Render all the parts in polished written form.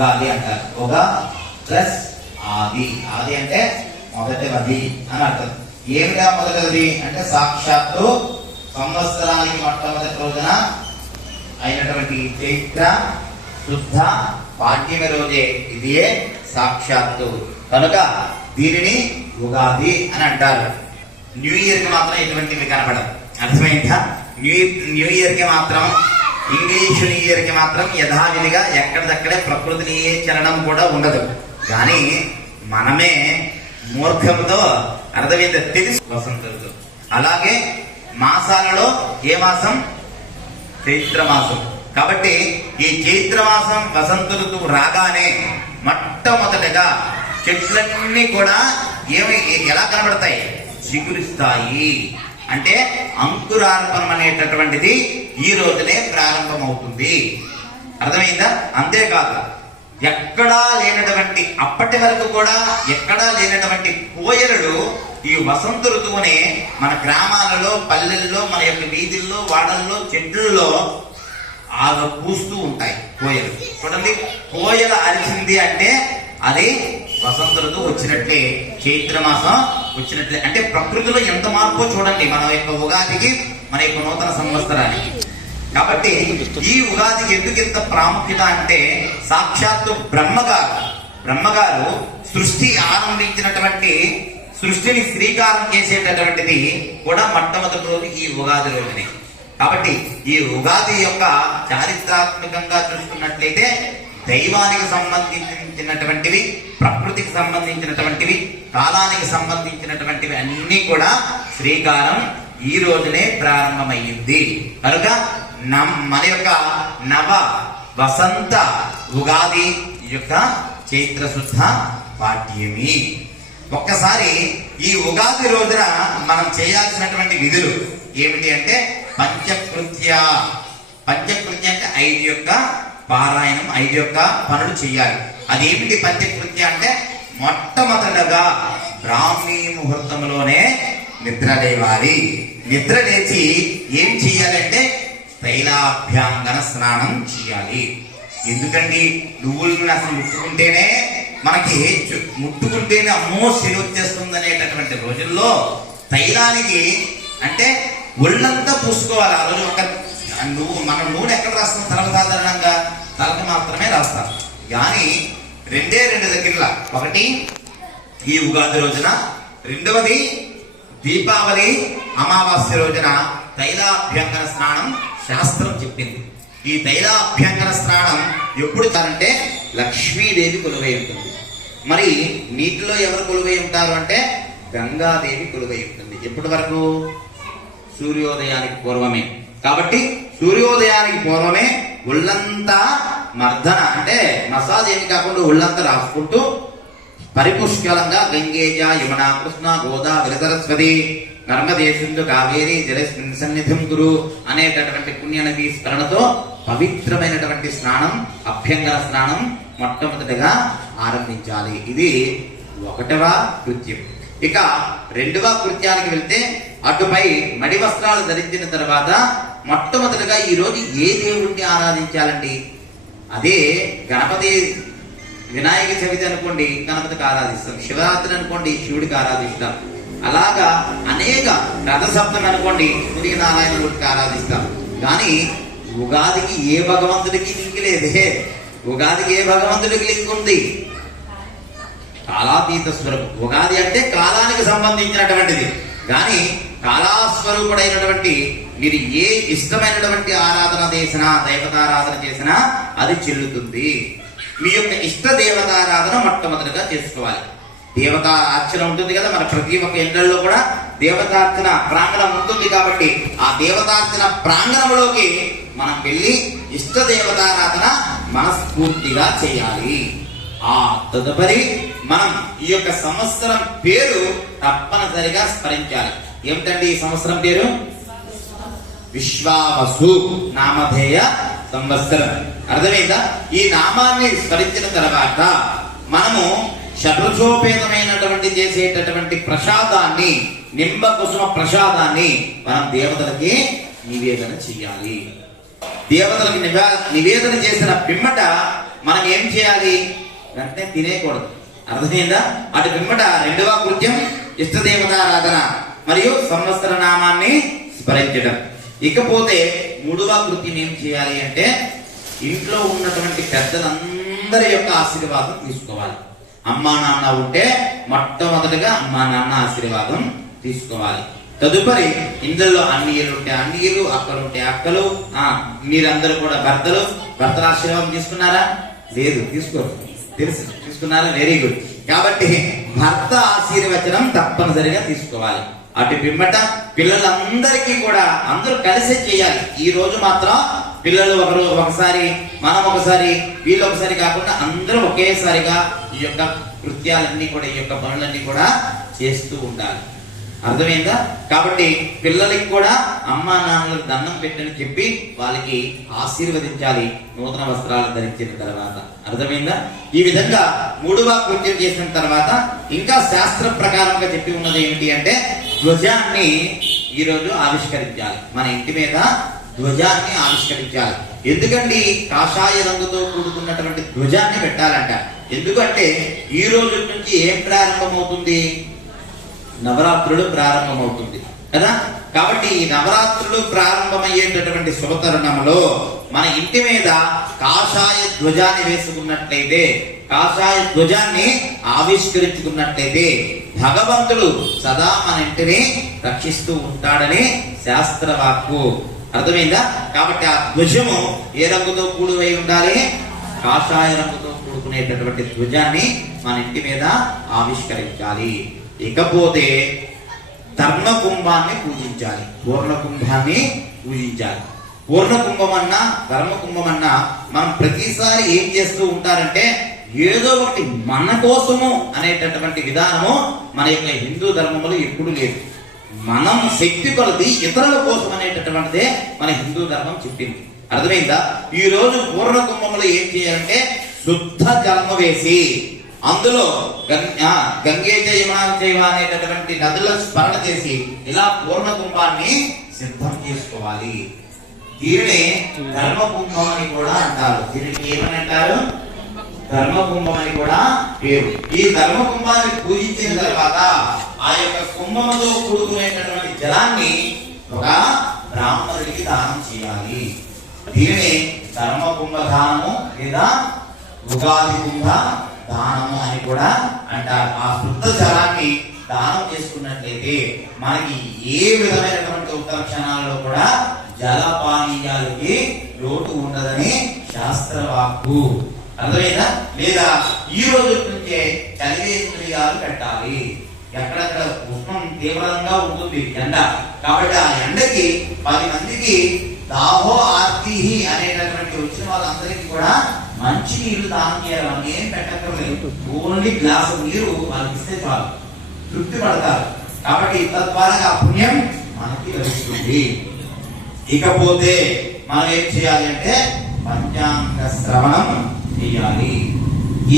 ఉగాది అంటారు. ఉగా ప్లస్ ఆది. ఆది అంటే మొదటిది అని అర్థం. ఏమిటా మొదటిది అంటే సాక్షాత్తు సంవత్సరానికి మొట్టమొదటి రోజున అయినటువంటి చైత్ర శుద్ధ పాడ్యమి రోజే ఇదే సాక్షాత్తు. కనుక దీనిని ఉగాది అని అంటారు. న్యూ ఇయర్ కి మాత్రం ఎటువంటివి కనపడదు. అర్థమైందా? న్యూ ఇయర్ కి మాత్రం, ఇంగ్లీష్ న్యూ ఇయర్ కి మాత్రం యథావిధిగా ఎక్కడిదక్కడే ప్రకృతిని ఏ చలనం కూడా ఉండదు. కానీ మనమే మూర్ఖంతో అర్థమైంది తెలిసి వసంత ఋతువు. అలాగే మాసాలలో ఏ మాసం? చైత్ర మాసం. కాబట్టి ఈ చైత్ర మాసం వసంత ఋతువు రాగానే మొట్టమొదటిగా చెట్లన్నీ కూడా ఎలా కనబడతాయి? చిగురిస్తాయి. అంటే అంకురార్పణం అనేటటువంటిది ఈ రోజునే ప్రారంభమవుతుంది. అర్థమైందా? అంతేకాదు ఎక్కడా లేనటువంటి, అప్పటి వరకు కూడా ఎక్కడా లేనటువంటి కోయలు ఈ వసంత ఋతువునే మన గ్రామాలలో, పల్లెల్లో, మన యొక్క వీధుల్లో, వాడల్లో, చెట్లలో పూస్తూ ఉంటాయి కోయలు. చూడండి, కోయల అరిచింది అంటే అది వసంత ఋతువు వచ్చినట్లే, చైత్ర మాసం వచ్చినట్లే. అంటే ప్రకృతిలో ఎంత మార్పో చూడండి మన యొక్క ఉగాదికి, మన యొక్క నూతన సంవత్సరానికి. కాబట్టి ఈ ఉగాదికి ఎందుకు ఇంత ప్రాముఖ్యత అంటే సాక్షాత్తు బ్రహ్మగారు సృష్టి ఆరంభించినటువంటి, సృష్టిని శ్రీకారం చేసేటటువంటిది కూడా మొట్టమొదటి రోజు ఈ ఉగాది రోజునే. కాబట్టి ఈ ఉగాది యొక్క చారిత్రాత్మకంగా చూసుకున్నట్లయితే దైవానికి సంబంధించినటువంటివి, ప్రకృతికి సంబంధించినటువంటివి, కాలానికి సంబంధించినటువంటివి అన్ని కూడా శ్రీకారం ఈ రోజునే ప్రారంభమయ్యింది. కనుక మన యొక్క నవ వసంత ఉగాది యొక్క చైత్ర శుద్ధ పాడ్యమి. ఒక్కసారి ఈ ఉగాది రోజున మనం చేయాల్సినటువంటి విధులు ఏమిటి అంటే పంచకృత్య అంటే 5 యొక్క పారాయణం, 5 యొక్క పనులు చేయాలి. అదేమిటి పంచకృత్య అంటే మొట్టమొదటగా బ్రాహ్మీ ముహూర్తంలోనే నిద్ర లేవాలి. నిద్ర లేచి ఏం చేయాలంటే తైలాభ్యాంగన స్నానం చేయాలి. ఎందుకండి? నువ్వులను అసలు ముట్టుకుంటేనే అమ్మో శని వచ్చేస్తుంది అనేటటువంటి రోజుల్లో తైలానికి అంటే ఒళ్ళంతా పూసుకోవాలి. ఆ రోజు మనం నూనె ఎక్కడ రాస్తాం? సర్వసాధారణంగా తలకు మాత్రమే రాస్తాం. కానీ 2 దగ్గరలా, ఒకటి ఈ ఉగాది రోజున, రెండవది దీపావళి అమావాస్య రోజున తైలాభ్యంగన స్నానం శాస్త్రం చెప్పింది. ఈ తైలాభ్యంగన స్నానం ఎప్పుడు అంటే లక్ష్మీదేవి కొలువై ఉంటుంది. మరి నీటిలో ఎవరు కొలువై ఉంటారు అంటే గంగాదేవి కొలువై ఉంటుంది. ఎప్పటి వరకు? సూర్యోదయానికి పూర్వమే. కాబట్టి సూర్యోదయానికి పూర్వమే ఒళ్ళంతా మర్దన అంటే మసాజ్ ఏమి కాకుండా ఒళ్ళంతా రాసుకుంటూ పరిపుష్కలంగా గంగేజ యమున కృష్ణ గోదావరి సరస్వతి నర్మదే సింధు కావేరి జలస్మిన్ సన్నిధిం కురు అనేటటువంటి పుణ్యనది స్మరణతో పవిత్రమైనటువంటి స్నానం, అభ్యంగన స్నానం మొట్టమొదటిగా ఆరంభించాలి. ఇది 1వ కృత్యం. ఇక 2వ కృత్యానికి వెళ్తే అటుపై మడి వస్త్రాలు ధరించిన తర్వాత మొట్టమొదటిగా ఈ రోజు ఏ దేవుడిని ఆరాధించాలండి? అదే గణపతి. వినాయక చవితి అనుకోండి గణపతికి ఆరాధిస్తాం, శివరాత్రి అనుకోండి శివుడికి ఆరాధిస్తాం, అలాగా అనేక రథసప్తమి అనుకోండి సూర్యనారాయణుడికి ఆరాధిస్తాం. కానీ ఉగాదికి ఏ భగవంతుడికి లింక్ లేదే. ఉగాదికి ఏ భగవంతుడికి లింక్ ఉంది? కాలాతీత స్వరూపం. ఉగాది అంటే కాలానికి సంబంధించినటువంటిది. కానీ కాలాస్వరూపుడైనటువంటి మీరు ఏ ఇష్టమైనటువంటి ఆరాధన చేసినా, దైవతారాధన చేసినా అది చెల్లుతుంది. మీ యొక్క ఇష్ట దేవతారాధన మొట్టమొదటిగా చేసుకోవాలి. దేవతా అర్చన ఉంటుంది కదా, మన ప్రతి ఒక్క ఇండ్లలో కూడా దేవతార్చన ప్రాంగణం ఉంటుంది. కాబట్టి ఆ దేవతార్చన ప్రాంగణంలోకి మనం వెళ్ళి ఇష్ట దేవతారాధన మనస్ఫూర్తిగా చేయాలి. ఆ తదుపరి మనం ఈ యొక్క సంవత్సరం పేరు తప్పనిసరిగా స్మరించాలి. ఏమిటండి ఈ సంవత్సరం పేరు? విశ్వావసు నామధేయ సంవత్సరం. అర్థమైందా? ఈ నామాన్ని స్మరించిన తర్వాత మనము షడ్రసోపేతమైనటువంటి చేసేటటువంటి ప్రసాదాన్ని, నింబ కుసుమ ప్రసాదాన్ని మనం దేవతలకి నివేదన చెయ్యాలి. దేవతలకి నివేదన చేసిన పిమ్మట మనం ఏం చేయాలి? వెంటనే తినేయకూడదు. అర్థమైందా? అటు పిమ్మట రెండవ కృత్యం ఇష్టదేవతారాధన మరియు సంవత్సర నామాన్ని స్మరించడం. ఇకపోతే మూడవ కృత్యం ఏం చేయాలి అంటే ఇంట్లో ఉన్నటువంటి పెద్దలందరి యొక్క ఆశీర్వాదం తీసుకోవాలి. అమ్మా నాన్న ఉంటే మొట్టమొదటిగా అమ్మా నాన్న ఆశీర్వాదం తీసుకోవాలి. తదుపరి ఇందులో అన్నయ్యలు ఉంటే అన్నయ్యలు, అక్కలు ఉంటే అక్కలు, మీరందరూ కూడా భర్తల ఆశీర్వాదం తీసుకున్నారా? లేదు, తీసుకోరు. తెలుసు, తీసుకున్నారా? Very good. కాబట్టి భర్త ఆశీర్వచనం తప్పనిసరిగా తీసుకోవాలి. అటు పిమ్మట పిల్లలందరికీ కూడా అందరూ కలిసే చేయాలి. ఈ రోజు మాత్రం పిల్లలు ఒకసారి, మనం ఒకసారి, వీళ్ళు ఒకసారి కాకుండా అందరూ ఒకేసారిగా ఈ యొక్క కృత్యాలన్నీ కూడా, ఈ యొక్క పనులన్నీ కూడా చేస్తూ ఉండాలి. అర్థమైందా? కాబట్టి పిల్లలకి కూడా అమ్మా నాన్నలకు దండం పెట్టని చెప్పి వాళ్ళకి ఆశీర్వదించాలి నూతన వస్త్రాలు ధరించిన తర్వాత. అర్థమైందా? ఈ విధంగా మూడవ కృత్యం చేసిన తర్వాత ఇంకా శాస్త్ర ప్రకారంగా చెప్పి ఉన్నది ఏమిటి అంటే ధ్వజాన్ని ఈరోజు ఆవిష్కరించాలి. మన ఇంటి మీద ధ్వజాన్ని ఆవిష్కరించాలి. ఎందుకండి కాషాయ రంగుతో కూడుకున్నటువంటి ధ్వజాన్ని పెట్టాలంట? ఎందుకంటే ఈ రోజు నుంచి ఏం ప్రారంభమవుతుంది? నవరాత్రులు ప్రారంభమవుతుంది కదా. కాబట్టి ఈ నవరాత్రులు ప్రారంభమయ్యేటటువంటి శుభతరుణంలో మన ఇంటి మీద కాషాయ ధ్వజాన్ని వేసుకున్నట్లయితే, కాషాయ ధ్వజాన్ని ఆవిష్కరించుకున్నట్లయితే భగవంతుడు సదా మన ఇంటిని రక్షిస్తూ ఉంటాడని శాస్త్రవాక్కు. అర్థమైందా? కాబట్టి ఆ ధ్వజము ఏ రంగుతో కూడువై ఉండాలి? కాషాయ రంగుతో కూడుకునేటటువంటి ధ్వజాన్ని మన ఇంటి మీద ఆవిష్కరించాలి. ఇకపోతే ధర్మకుంభాన్ని పూజించాలి. పూర్ణకుంభాన్ని పూజించాలి. పూర్ణకుంభం అన్నా ధర్మకుంభం అన్నా మనం ప్రతిసారి ఏం చేస్తూ ఉంటారంటే ఏదో ఒకటి మన కోసము అనేటటువంటి విధానము మన యొక్క హిందూ ధర్మములు ఎప్పుడు లేదు. మనం శక్తి కొలది ఇతరుల కోసం అనేటటువంటిదే మన హిందూ ధర్మం చెప్పింది. అర్థమైందా? ఈ రోజు పూర్ణకుంభంలో ఏం చేయాలంటే శుద్ధ జలము వేసి అందులో గంగే యమునా చైవ అనేటటువంటి నదుల స్మరణ చేసి ఇలా పూర్ణకుంభాన్ని సిద్ధం చేసుకోవాలి. దీనిని ధర్మకుంభం అని కూడా అంటారు. దీనికి ఏమని అంటారు? ధర్మకుంభం అని కూడా పేరు. ఈ ధర్మకుంభాన్ని పూజించిన తర్వాత ఆ యొక్క కుంభంతో కూడుకునేటటువంటి జలాన్ని ఒక బ్రాహ్మణుడికి దానం చేయాలి. దీనిని ధర్మకుంభ దానము లేదా ఉగాది కుంభ దానము అని కూడా అంటారు. ఆ శుద్ధ జలాన్ని దానం చేసుకున్నట్లయితే మనకి ఏ విధమైనటువంటి ఉత్తర క్షణాలలో కూడా జలపానీయాలకి లోటు ఉండదని శాస్త్రవాక్కు. అర్థమైందా? లేదా ఈ రోజు నుంచే చలివేంద్రియాలు పెట్టాలి. ఎక్కడెక్కడ ఉష్ణం తీవ్రంగా ఉంటుంది ఎండ. కాబట్టి ఆ ఎండకి 10 మందికి దాహో ఆర్తిహి అనేటటువంటి వచ్చిన వాళ్ళందరికీ కూడా మంచి నీళ్లు దానం చేయాలి. ఏం పెట్టక్కర్లేదు, ఓన్లీ గ్లాసు నీరు వాళ్ళకి ఇస్తే చాలు, తృప్తి పడతారు. కాబట్టి తద్వారా పుణ్యం మనకి లభిస్తుంది. ఇకపోతే మనం ఏం చేయాలి అంటే పంచాంగ శ్రవణం చేయాలి.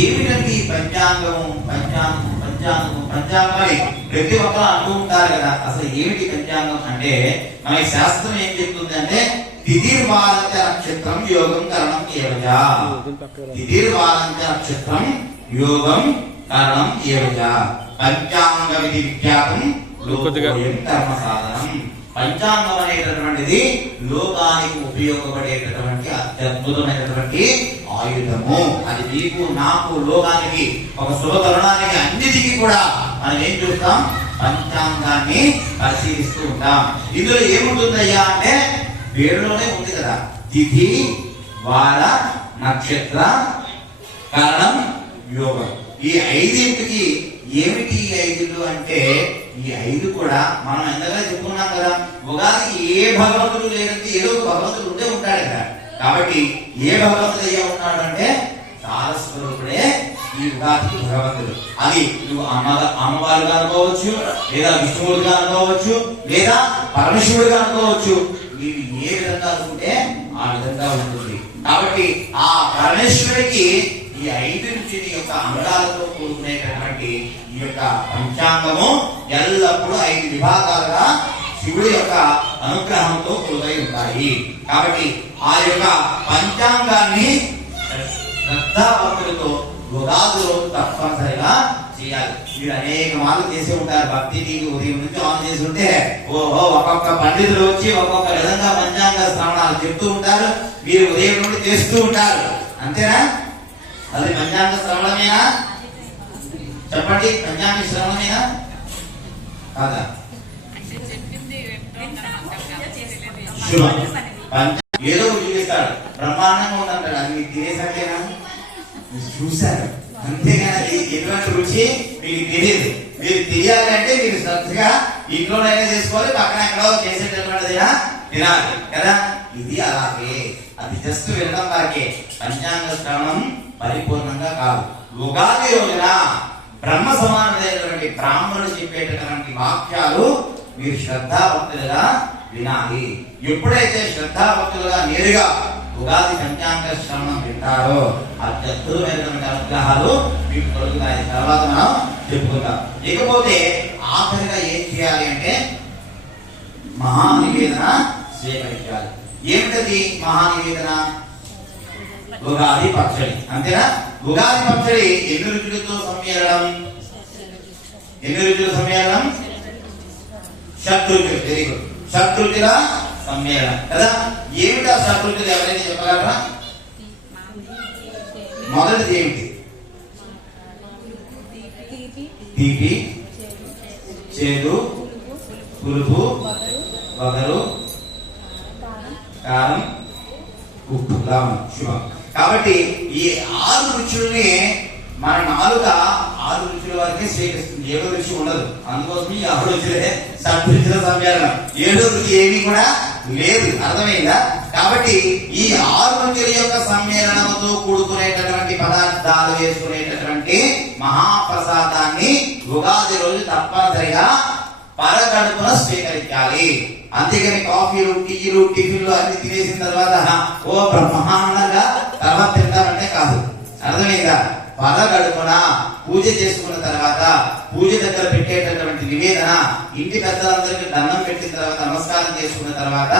ఏమిటండి పంచాంగము? పంచాంగం ప్రతి ఒక్కరు అంటూ ఉంటారు కదా. అసలు ఏమిటి పంచాంగం అంటే మన శాస్త్రం ఏం చెప్తుంది అంటే తిథిర్వాలంచ నక్షత్రం యోగం కరణం ఏవజ. తిథిర్వాలంచ నక్షత్రం యోగం కరణం ఏవజ. పంచాంగ విధి విఖ్యాతం లోకోయం కర్మ సాధనం. పంచాంగం అనేటటువంటిది లోకానికి ఉపయోగపడేటటువంటి అత్యద్భుతమైనటువంటి ఆయుధము. అది నీకు, నాకు, లోకానికి, ఒక శుభ తరుణానికి అన్నిటికీ కూడా మనం ఏం చూస్తాం? పంచాంగాన్ని పరిశీలిస్తూ ఉంటాం. ఇందులో ఏముంటుందయ్యా అంటే పేరులోనే ఉంది కదా, తిథి, వార, నక్షత్ర, కరణం, యోగం. ఈ 5ంటికి ఏమిటి ఈ 5 అంటే ఈ 5 కూడా మనం ఎంతగా చెప్పుకున్నాం కదా. ఉగాదికి ఏ భగవంతుడు లేదంటే ఏదో ఒక భగవంతుడు ఉంటే ఉంటాడు కదా. కాబట్టి ఏ భగవంతుడు అయ్యా ఉన్నాడు అంటే సారస్వరూపుడే ఈ ఉగాదికి భగవంతుడు. అది నువ్వు అమ్మవారుగా అనుకోవచ్చు, లేదా విష్ణువుడిగా అనుకోవచ్చు, లేదా పరమశివుడిగా అనుకోవచ్చు. నీవు ఏ విధంగా అనుకుంటే ఆ విధంగా ఉంటుంది. కాబట్టి ఆ పరమేశ్వరుడికి ఈ 5 నుంచి యొక్క అంగాలతో కూడుకునేటటువంటి ఈ యొక్క పంచాంగము ఎల్లప్పుడూ 5 విభాగాలుగా శివుడి యొక్క అనుగ్రహంతో కూడుకై ఉంటాయి. కాబట్టి ఆ యొక్క పంచాంగాన్ని శ్రద్ధాభక్తులతో ఉగాది రోజు తప్పనిసరిగా చేయాలి. మీరు అనేక మార్లు చేసి ఉంటారు. భక్తి టీవీ ఉదయం నుంచి ఆన్ చేసి ఉంటే ఓహో ఒక్కొక్క పండితులు వచ్చి ఒక్కొక్క విధంగా పంచాంగ శ్రవణాలు చెప్తూ ఉంటారు. మీరు ఉదయం నుండి చేస్తూ ఉంటారు. అంతేనా? అది పంచాంగ శ్రవణమేనా? చెప్పండి, పంచాంగ శ్రవణమేనా కాదా? ఏదో చూపిస్తాడు, బ్రహ్మాండంగా ఉందంటాడు. అది మీకు తినేసరికేనా? చూశారు, అంతేగాని ఎటువంటి రుచి మీకు తెలియదు. మీరు తెలియాలంటే మీరు శ్రద్ధగా ఇంట్లోనైనా చేసుకోవాలి, పక్కన ఎక్కడో చేసేటటువంటిదైనా తినాలి కదా. ఇది అలాగే, అది జస్ట్ వినడం వరకే. పంచాంగ శ్రవణం పరిపూర్ణంగా కాదు. ఉగాది రోజున బ్రహ్మ సమానమైనటువంటి బ్రాహ్మణులు చెప్పేటటువంటి వాక్యాలు మీరు శ్రద్ధాభక్తులుగా వినాలి. ఎప్పుడైతే శ్రద్ధాభక్తులుగా నేరుగా ఉగాది పంచాంగ శ్రవణం వింటారో అత్యద్భుతమైనటువంటి అనుగ్రహాలు మీకు కలుగుతాయి. తర్వాత మనం చెప్పుకుందాం. ఇకపోతే ఆఖరిగా ఏం చేయాలి అంటే మహానివేదన స్వీకరించాలి. ఏమిటది మహానివేదన? ఉగాది పచ్చడి. అంతేనా? ఉగాది పచ్చడి ఎన్ని రుచులతో సమ్మేళనం? ఎన్ని రుచుల సమ్మేళనం? షట్రుచులు. Very good. షట్రుచుల సమ్మేళనం కదా. ఏమిటా షట్రుచులు? ఎవరైనా చెప్పగలరా? మొదటిది ఏమిటి? తీపి, చేదు, పులుపు, వగరు, కారం, ఉప్పు, లవణం. శుభం. కాబట్టి ఈ 6 రుచుల్ని మన నాలుక 6 రుచుల వరకే స్వీకరిస్తుంది. 7వ రుచి ఉండదు. అందుకోసం ఈ 6 రుచులే షట్రుచుల సమ్మేళనం. 7వ రుచి ఏమీ కూడా లేదు. అర్థమైందా? కాబట్టి ఈ 6 రుచుల యొక్క సమ్మేళనంతో కూడుకునేటటువంటి పదార్థాలు వేసుకునేటటువంటి మహాప్రసాదాన్ని ఉగాది రోజు తప్పనిసరిగా పరగడుపున స్వీకరించాలి. అంతేగాని కాఫీలు, టీలు, టిఫిన్లు అన్ని తినేసిన తర్వాత ఓ బ్రహ్మాండంగా తర్వాత తింటామంటే కాదు. అర్థమైందా? పరగడుపున పూజ చేసుకున్న తర్వాత పూజ దగ్గర పెట్టేటటువంటి నివేదన, ఇంటి పెద్దలందరికీ దండం పెట్టిన తర్వాత నమస్కారం చేసుకున్న తర్వాత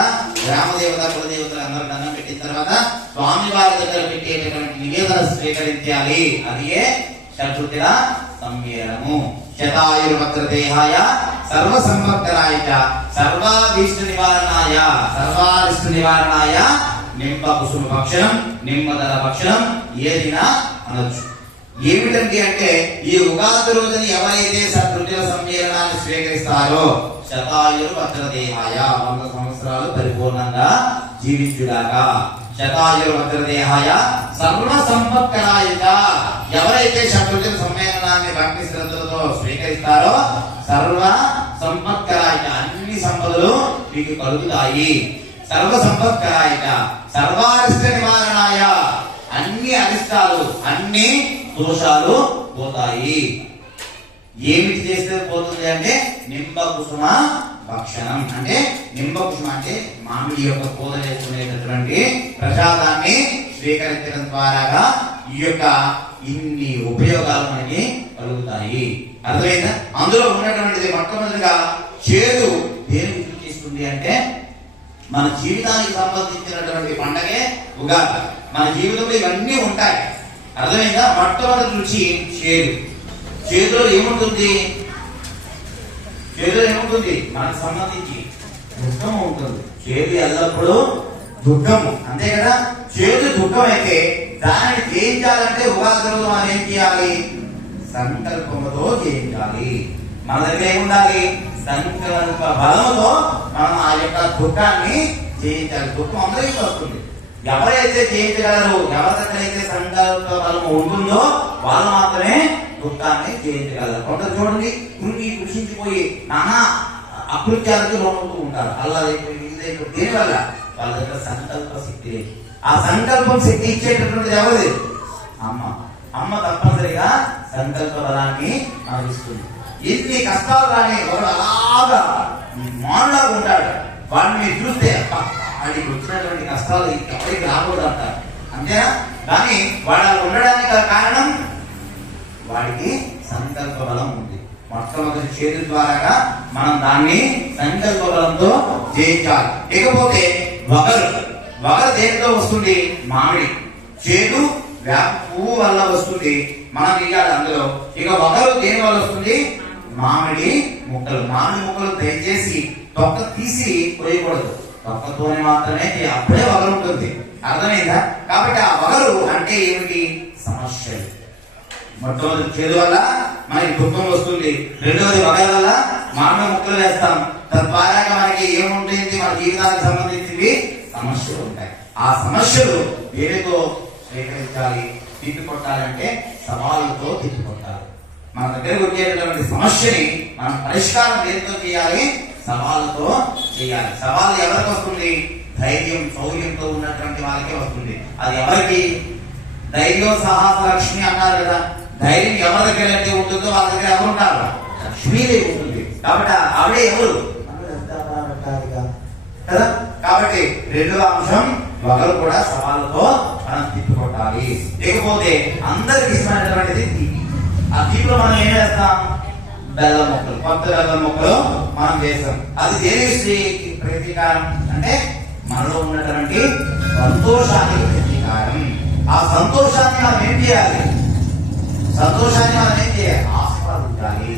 గ్రామదేవత కులదేవతలు అందరూ దండం పెట్టిన తర్వాత స్వామి వారి దగ్గర పెట్టేటటువంటి నివేదన స్వీకరించాలి. అది షట్రుచుల సమ్మేళనము. శతాయుర్వక్రదేహాయ సర్వసంపత్కరాయ సర్వాభీష్ట నివారణాయ నింబ కుసుమ భక్షణం నిమ్మదల భక్షణం ఏదినా అనొచ్చు. ఏమిటండి అంటే ఈ ఉగాది రోజుని ఎవరైతే షట్రుచుల సమ్మేళనాన్ని స్వీకరిస్తారో శతాయుర్వక్రదేహాయ 100 సంవత్సరాలు పరిపూర్ణంగా జీవించుడాగా. శతాయుర్వక్రదేహాయ సర్వసంపత్కరాయ ఎవరైతే షట్రుచుల సమ్మేళనాన్ని భక్తి శ్రద్ధలతో స్వీకరిస్తారో సర్వ సంపత్కరాయ అన్ని సంపదలు మీకు కలుగుతాయి. సర్వ సంపత్కరాయ సర్వారిష్ట నివారణాయ అన్ని అరిష్టాలు అన్ని దోషాలు పోతాయి. ఏమిటి చేస్తే పోతుంది అంటే నింబ కుసుమ భక్షణం. అంటే నింబ కుసుమ అంటే మామిడి యొక్క పూజ చేసుకునేటటువంటి ప్రసాదాన్ని స్వీకరించడం ద్వారా ఈ యొక్క ఇన్ని ఉపయోగాలు మనకి కలుగుతాయి. అర్థమైందా? అందులో ఉన్నటువంటిది మొట్టమొదటిగా చేదు దేనికి సూచిస్తుంది అంటే మన జీవితానికి సంబంధించినటువంటి పండగే ఉగాది. మన జీవితంలో ఇవన్నీ ఉంటాయి. అర్థమైందా? మొట్టమొదటి రుచి చేదు. చేదులో ఏముంటుంది? చేదులో ఏముంటుంది? మనకు సంబంధించి దుఃఖం ఉంటుంది. చేదు ఎల్లప్పుడూ దుఃఖము, అంతే కదా. చేదు దుఃఖం అయితే దానిని జయించాలంటే ఉగాది రోజు మనం ఏం చేయాలి? సంకల్పముతో జయించాలి. మన దగ్గర ఏముండాలి? సంకల్ప బలముతో మనం ఆ యొక్క దుఃఖాన్ని జయించాలి. దుఃఖం అందరికీ వస్తుంది. ఎవరైతే జయించగలరు, ఎవరి దగ్గర అయితే సంకల్ప బలము ఉంటుందో వాళ్ళు మాత్రమే దుఃఖాన్ని జయించగలరు. కొంత చూడండి, కృంగి కృషించిపోయి నానా అకృత్యాలకి లోనవుతూ ఉంటారు. అలా దేని వల్ల? వాళ్ళ దగ్గర సంకల్ప శక్తి లేదు. ఆ సంకల్పం శక్తి ఇచ్చేటటువంటిది ఎవరిది? అమ్మ. అమ్మ తప్పనిసరిగా సంకల్ప బలాన్ని అందిస్తుంది. ఎన్ని కష్టాలు రాని వాడు అలాగా మానలాగా ఉంటాడు. వాడిని మీరు చూస్తే వాడికి వచ్చినటువంటి కష్టాలు ఎవరికి రాకూడదు అంటారు. అంతేనా? కానీ వాడు అలా ఉండడానికి కారణం వాడికి సంకల్ప బలం ఉంది. మొట్టమొదటి చేదు ద్వారా మనం దాన్ని సంకల్ప బలంతో జయించాలి. ఇకపోతే వగరు. వగరు దేనితో వస్తుంది? మామిడి. చేదు వేప పువ్వు వల్ల వస్తుంది, మనం ఇవ్వాలి అందులో. ఇక వగరు దేని వల్ల వస్తుంది? మామిడి ముక్కలు. మామిడి ముక్కలు దయచేసి తొక్క తీసి పోయకూడదు, తొక్కతోనే మాత్రమే అప్పుడే వగరు ఉంటుంది. అర్థమైందా? కాబట్టి ఆ వగరు అంటే ఏమిటి? సమస్యలు. మొట్టమొదటి చేదు వల్ల మనకి దుఃఖం వస్తుంది, రెండవది వగరు వల్ల మామిడి ముక్కలు వేస్తాం, తద్వారా మనకి ఏముంటుంది? మన జీవితానికి సంబంధించింది సమస్యలు ఉంటాయి. ఆ సమస్యలు దేనితో స్వీకరించాలి? తిప్పికొట్టాలంటే సవాళ్ళతో తిప్పికొట్టాలి. మన దగ్గరకు వచ్చేటటువంటి సమస్యని మనం పరిష్కారం దేనితో చేయాలి? సవాళ్ళతో చేయాలి. సవాళ్ళు ఎవరికి వస్తుంది? ధైర్యం శౌర్యంతో ఉన్నటువంటి వాళ్ళకే వస్తుంది. అది ఎవరికి? ధైర్యం సాహస లక్ష్మి అన్నారు కదా. ధైర్యం ఎవరి దగ్గర అయితే ఉంటుందో వాళ్ళ దగ్గర ఎవరు ఉంటారు? లక్ష్మీదేవి ఉంటుంది. కాబట్టి ఆవిడే ఎవరు? కదా. కాబట్టి రెండవ అంశం ఒకరు కూడా సవాళ్ళతో మనం తిప్పుకొట్టాలి. లేకపోతే అందరికి ఇష్టమైనటువంటిది తీపి. ఆ తీపిలో మనం ఏం వేస్తాం? బెల్లం ముక్కలు, కొత్త బెల్లం ముక్కలు మనం వేస్తాం. అది దేనికి ప్రతీకారం అంటే మనలో ఉన్నటువంటి సంతోషానికి ప్రతీకారం. ఆ సంతోషాన్ని మనం ఏం చేయాలి? ఆస్వాదించాలి.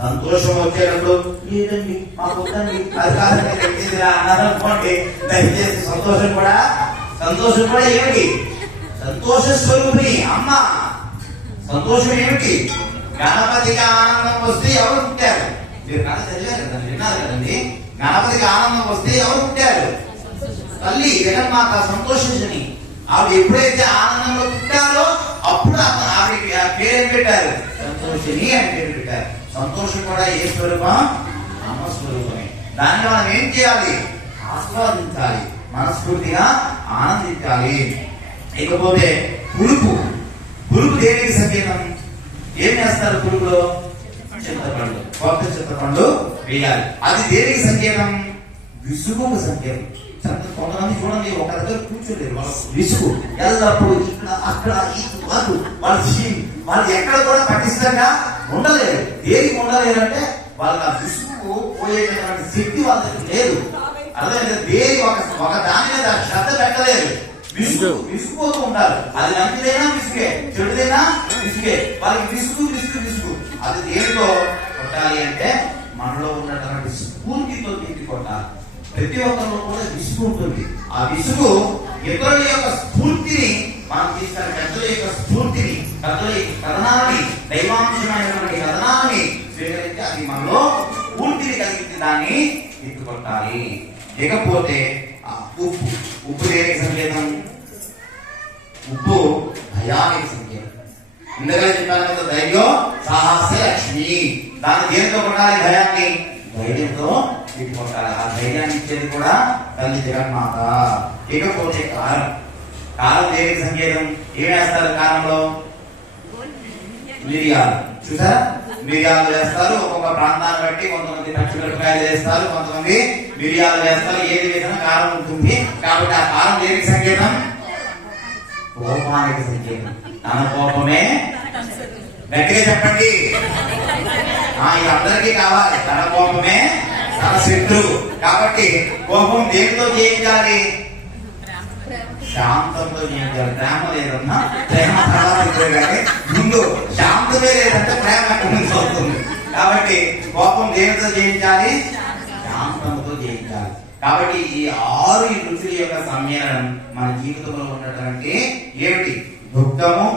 సంతోషం వచ్చేటప్పుడు లేదండి మాకు వద్దండి అది కాదండి తెచ్చేదిరా అన్నారనుకోండి, దయచేసి సంతోషం కూడా ఏమిటి? సంతోష స్వరూపిణి అమ్మ. సంతోషం ఏమిటి? గణపతికి ఆనందం వస్తే ఎవరు పుట్టారు? మీరు కథ చదివారు కదండి, విన్నారు కదండి. గణపతికి ఆనందం వస్తే ఎవరు పుట్టారు? తల్లి జగన్మాత సంతోషించని. ఆవిడ ఎప్పుడైతే ఆనందంలో పుట్టారో అప్పుడు ఆవిడకి పేరు పెట్టారు, సంతోషిని అని పేరు పెట్టారు. సంతోషం కూడా ఏ స్వరూపం? అమ్మ స్వరూపమే. దాన్ని మనం ఏం చేయాలి? ఆస్వాదించాలి, మనస్ఫూర్తిగా ఆనందించాలి. ఇకపోతే పులుపు. పులుపు దేనికి సంకేతం? ఏం చేస్తారు పులుపులో? చింతపండు, కొత్త చింతపండు వేయాలి. అది దేనికి సంకేతం? విసుగుకు సంకేతం. కొంతమంది చూడండి, ఒక దగ్గర కూర్చోలేరు, వాళ్ళ విసుగు ఎల్లప్పుడు ఇక్కడ అక్కడ వాళ్ళు ఎక్కడ కూడా పటిష్టంగా ఉండలేరు. దేనికి ఉండలేరు అంటే వాళ్ళకి ఆ విసుగు పోయేటటువంటి శక్తి వాళ్ళ దగ్గర లేదు. అర్థమైంది? దేని ఒక దాని మీద శ్రద్ధ పెట్టలేరు, విసుగుపోతూ ఉంటారు. అది మంచిదైనా విసుగే, చెడుదైనా విసుగే. వాళ్ళకి విసుగు. అది దేనితో కొట్టాలి అంటే మనలో ఉన్నటువంటి స్ఫూర్తితో తిరిగి కొట్టాలి. ప్రతి ఒక్కరిలో కూడా విసుగు ఉంటుంది. ఆ విసుగు ఇతరుల యొక్క స్ఫూర్తిని మనం తీసుకున్న పెద్దల యొక్క స్ఫూర్తిని, పెద్దల యొక్క కథనాన్ని, దైవాంశమైనటువంటి కథనాన్ని స్వీకరించి అది మనలో స్ఫూర్తిని కలిగించి దాన్ని ఎత్తుకొట్టాలి. ఇకపోతే ఉప్పు దేనికి సంకేతం? ఉప్పు భయానికి సంకేతం. ఇందులో చెప్పాను కదా, ధైర్యం సాహస లక్ష్మి. దాన్ని దేనితో కొట్టాలి? భయాన్ని ధైర్యంతో కొట్టాలి. ఆ ధైర్యాన్ని ఇచ్చేది కూడా తల్లి జగన్మాత. ఇకపోతే కారం. కారం దేనికి సంకేతం? ఏం వేస్తారు కారంలో? మిరియాలు. చూసారా? మిరియాలు వేస్తారు. ఒక్కొక్క ప్రాంతాన్ని బట్టి కొంతమంది పచ్చిమిరపకాయలు వేస్తారు, కొంతమంది మిరియాలు వేస్తారు. ఏది వేసినా కారం ఉంటుంది. కాబట్టి ఆ కారం దేనికి సంకేతం? కోపానికి సంకేతం. తన కోపమే, గట్టిగా చెప్పండి, ఇది అందరికీ కావాలి. తన కోపమే తన శత్రువు. కాబట్టి కోపం దేనితో జయించాలి? శాంతంతో జయించాలి. ప్రేమ లేదన్నా, ప్రేమ తర్వాత కానీ ముందు శాంతమే లేదంటే ప్రేమ అవుతుంది. కాబట్టి కోపం దేనితో జయించాలి? శాంతంతో జయించాలి. కాబట్టి ఈ 6 రుచుల యొక్క సమ్మేళనం మన జీవితంలో ఉన్నటువంటి ఏమిటి? దుఃఖము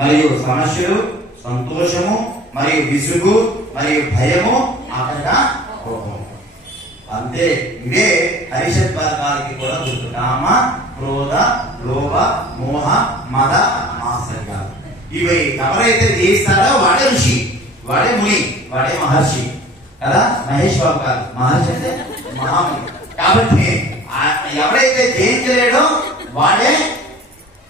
మరియు సమస్యలు, సంతోషము మరియు విసుగు మరియు భయము, అక్కడ కోపము. అంతే. ఇదే హరిషత్ వర్గాలకి కూడా గుర్తు. కామ, క్రోధ, లోభ, మోహ, మద, మాత్సర్యాలు. ఇవి ఎవరైతే జయిస్తారో వాడే ఋషి, వాడే ముని, వాడే మహర్షి కదా. మహేష్ బాబు గారు మహర్షి అంటే మహాముని. కాబట్టి ఎవరైతే జయించలేడో వాడే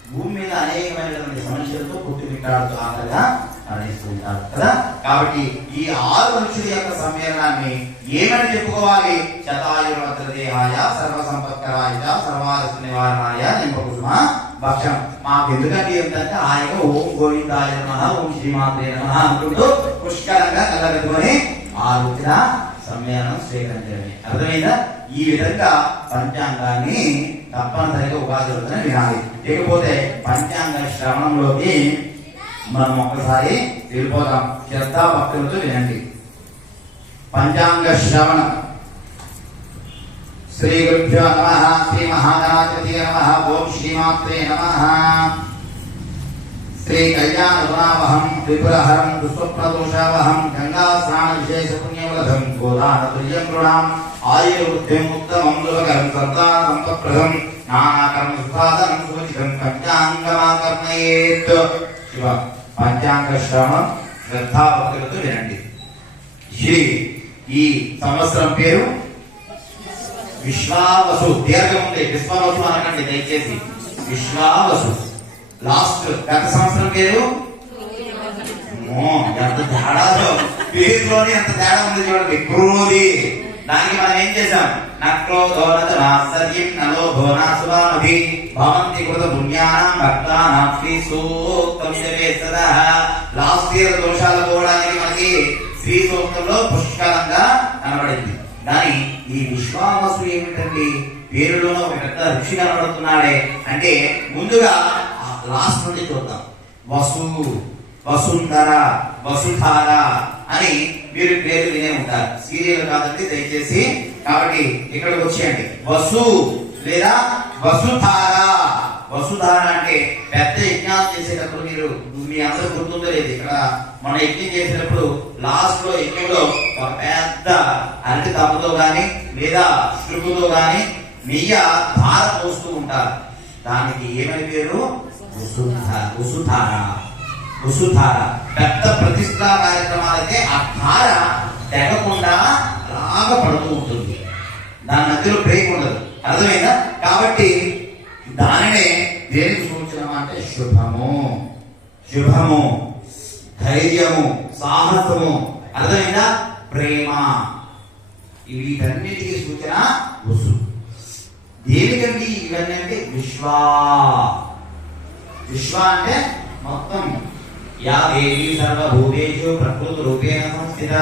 భూమి మీద అనేకమైనటువంటి సమస్యలతో పుట్టిమిట్టాడుతూ ఆకలిగా మరణిస్తుంటారు కదా. కాబట్టి ఈ 6 రుచుల యొక్క సమ్మేళనాన్ని ఏమని చెప్పుకోవాలి? శతాయుర్వత్ర దేహాయ సర్వ సంపత్కరాయ సర్వారస్ నివారణాయ నింపకుసుమ భక్షం. మాకు ఎందుకంటే ఏంటంటే ఆయన ఓం గోవిందాయ నమః, ఓం శ్రీమాత్రే నమః అనుకుంటూ పుష్కలంగా కలగట్టుకొని 6 రుచుల సమ్మేళనం స్వీకరించడమే. అర్థమైందా? ఈ విధంగా పంచాంగాన్ని తప్పనిసరిగా ఉగాది రోజున వినాలి. ఇకపోతే పంచాంగ శ్రవణంలోకి మనం ఒక్కసారి వెళ్ళిపోతాం. శ్రద్ధా భక్తులతో వినండి. పంచాంగ శ్రవణం. శ్రీ గురుభ్యో నమః. శ్రీ మహాగణాధిపతయే నమః. ఓం శ్రీమాత్రే నమః. శ్రీ కళ్యాణ గుణావహం త్రిపురహరం దుస్వప్నదోషావహం గంగా స్నాన విశేష పుణ్యవలధం గోదాన తుల్యం గృణాం ఆయుర్వృద్ధిం ఉత్తమం లోకరం సంతాన సంపత్ప్రదం నానాకర్మ సుసాధనం సూచితం పంచాంగమాకర్ణయేత్. శివ పంచాంగ శ్రవణం శ్రద్ధాభక్తులతో వినండి. శ్రీ ఈ సంవత్సరం పేరు విశ్వావసు. దీర్ఘం ఉంది, విశ్వావసు అనకండి దయచేసి. విశ్వావసు. లాస్ట్ గత సంవత్సరం పేరు ఎంత తేడాలో, పేరులోని ఎంత తేడా ఉంది చూడండి. క్రోధి. దానికి మనం ఏం చేశాం? నక్రోధోనసర్యం నలోభోనాసువామధి భవంతి కృత పుణ్యానాం భక్తానాం శ్రీ సూక్తం జపేత్తదా. లాస్ట్ ఇయర్ దోషాలు పోవడానికి మనకి శ్రీ సూక్తంలో పుష్కలంగా కనబడింది. కానీ ఈ విశ్వావసు ఏమిటండి? పేరులోనూ ఒక పెద్ద ఋషి కనబడుతున్నాడే అంటే ముందుగా లాస్ట్ నుండి చూద్దాం. వసు, వసుంధర, వసుధార అని మీరు పేరు వినే ఉంటారు. సీరియల్ కాదండి దయచేసి. కాబట్టి ఇక్కడికి వచ్చేయండి. వసు లేదా వసుధార. వసుధార అంటే పెద్ద యజ్ఞాలు చేసేటప్పుడు మీరు మీ అందరూ గుర్తుందో లేదు, ఇక్కడ మన యజ్ఞం చేసేటప్పుడు లాస్ట్ లో యజ్ఞంలో ఒక పెద్ద అరటి తప్పుతో గాని లేదా శృపుతో గాని నెయ్య ధార పోస్తూ ఉంటారు. దానికి ఏమని పేరు? వసుధార. వసుధార. పెద్ద ప్రతిష్టా కార్యక్రమాలైతే ఆ ధార తెగకుండా రాగా పడుతూ ఉంటుంది. దాని మధ్యలో బ్రేక్ ఉండదు. అర్థమైందా? కాబట్టి దానినే దేనికి సూచన అంటే శుభము, శుభము, ధైర్యము, సాహసము. అర్థమైందా? ప్రేమ. వీటన్నిటికీ సూచన వసు. దేనికండి ఇవన్నీ అంటే విశ్వా. విశ్వ అంటే మొత్తం. యా దేవి సర్వభూతేషు ప్రకృతి రూపేణ సంస్థిత.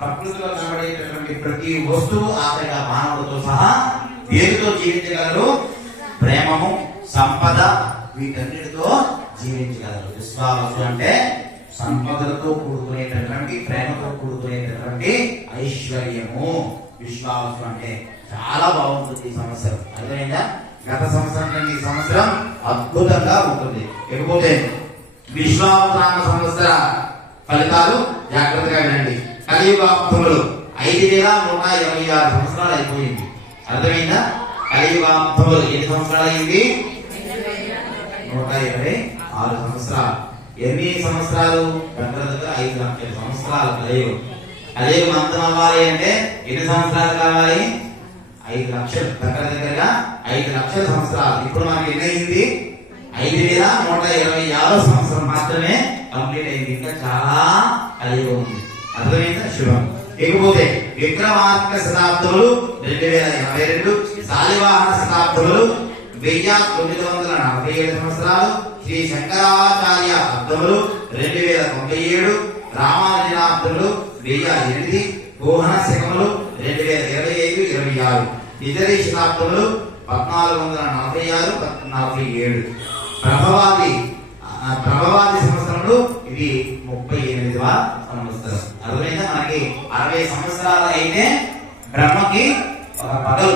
ప్రకృతిలో కనబడేటటువంటి ప్రతి వస్తువు ఆఖరిగా మానవుడితో సహా దేనితో జీవించగలరు? ప్రేమము, సంపద, వీటన్నిటితో జీవించగలరు. విశ్వావసు అంటే సంపదలతో కూడుకునేటటువంటి, ప్రేమతో కూడుకునేటటువంటి ఐశ్వర్యము. విశ్వావసు అంటే చాలా బాగుంటుంది ఈ సంవత్సరం. అర్థమైందా? గత సంవత్సరం కంటే ఈ సంవత్సరం అద్భుతంగా ఉంటుంది. ఇకపోతే విశ్వావసనామ సంవత్సర ఫలితాలు జాగ్రత్తగా వినండి. కలియుగాబ్దములు 5126 సంవత్సరాలు అయిపోయింది. అర్థమైందా? కలియుగాబ్దములు ఎన్ని సంవత్సరాలు అయింది? 126 సంవత్సరాలు. ఎన్ని సంవత్సరాలు? దగ్గర 5 లక్షల సంవత్సరాలు కలియుగం. కలియుగం అంతం అవ్వాలి అంటే ఎన్ని సంవత్సరాలు కావాలి? 5 లక్షలు. దగ్గరగా 5 లక్షల సంవత్సరాలు. ఇప్పుడు మనకి ఎన్ని అయింది? 5126 సంవత్సరం మాత్రమే కంప్లీట్ అయింది. ఇంకా చాలా కలియుగం ఉంది. అర్థమైందా? శుభం. ఇకపోతే విక్రమార్క శతాబ్దములు 2082, శాలివాహన శతాబ్దములు 1947 సంవత్సరాలు, శ్రీ శంకరాచార్య అబ్దములు 2097, రామానుజనాబ్దములు 1008, గోహన శకములు 2025-26, ఇతరి శతాబ్దములు 1446-47, ప్రభవాది సంవత్సరములు ఇది 38వ సంవత్సరం. అర్థమైందా? మనకి 60 సంవత్సరాలు అయితే బ్రహ్మకి ఒక పగలు,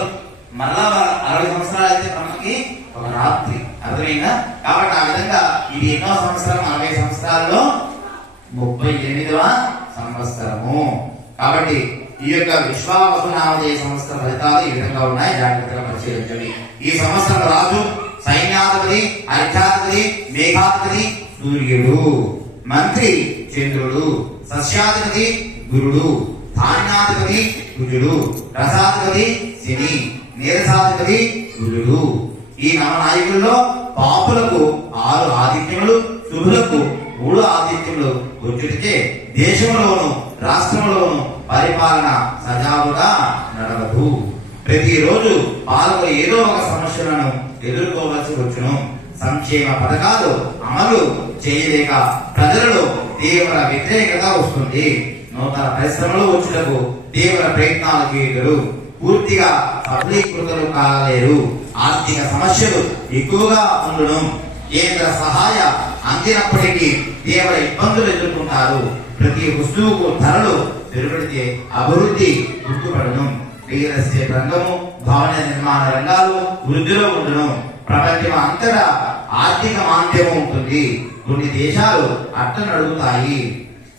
మళ్ళా 60 సంవత్సరాలు అయితే బ్రహ్మకి ఒక రాత్రి. అర్థమైందా? కాబట్టి ఆ విధంగా ఇది ఎన్నో సంవత్సరం? 60 సంవత్సరాల్లో 38వ సంవత్సరము. కాబట్టి ఈ యొక్క విశ్వావసు నామధేయ సంవత్సర ఫలితాలు ఈ విధంగా ఉన్నాయి. జాగ్రత్తగా పరిశీలించండి. ఈ సంవత్సరం రాజు సైన్యాధిపతి, అర్ఘాధిపతి, మేఘాధిపతి సూర్యుడు, మంత్రి చంద్రుడు, సస్యాధిపతి గురుడు, ధాన్యాధిపతి కుజుడు, రసాధిపతి శని, నీరసాధిపతి గురుడు. ఈ నవనాయకుల్లో పాపులకు 6 ఆదిత్యములు, శుభులకు 3 ఆదిత్యములు వచ్చుటికే దేశంలోను రాష్ట్రంలోను పరిపాలన సజావుగా నడవదు. ప్రతిరోజు పాలకు ఏదో ఒక సమస్యలను ఎదుర్కోవలసి వచ్చును. సంక్షేమ పథకాలు అమలు చేయలేక ప్రజలలో తీవ్ర వ్యతిరేకత వస్తుంది. నూతన పరిశ్రమలు వచ్చుటకు తీవ్ర ప్రయత్నాలు చేయగలరు. పూర్తిగా సఫలీకృతులు కాలేరు. ఆర్థిక సమస్యలు ఎక్కువగా ఉండును. కేంద్ర సహాయ అందినప్పటికీ తీవ్ర ఇబ్బందులు ఎదుర్కొంటారు. ప్రతి వస్తువుకు ధరలు పెరుగుడితే అభివృద్ధి గుర్తుపడను. రియల్ ఎస్టేట్ రంగము, భవన నిర్మాణ రంగాలు వృద్ధిలో ఉండును. ప్రపంచం అంతటా ఆర్థిక మాంద్యము ఉంటుంది. కొన్ని దేశాలు అట్ట నడుగుతాయి.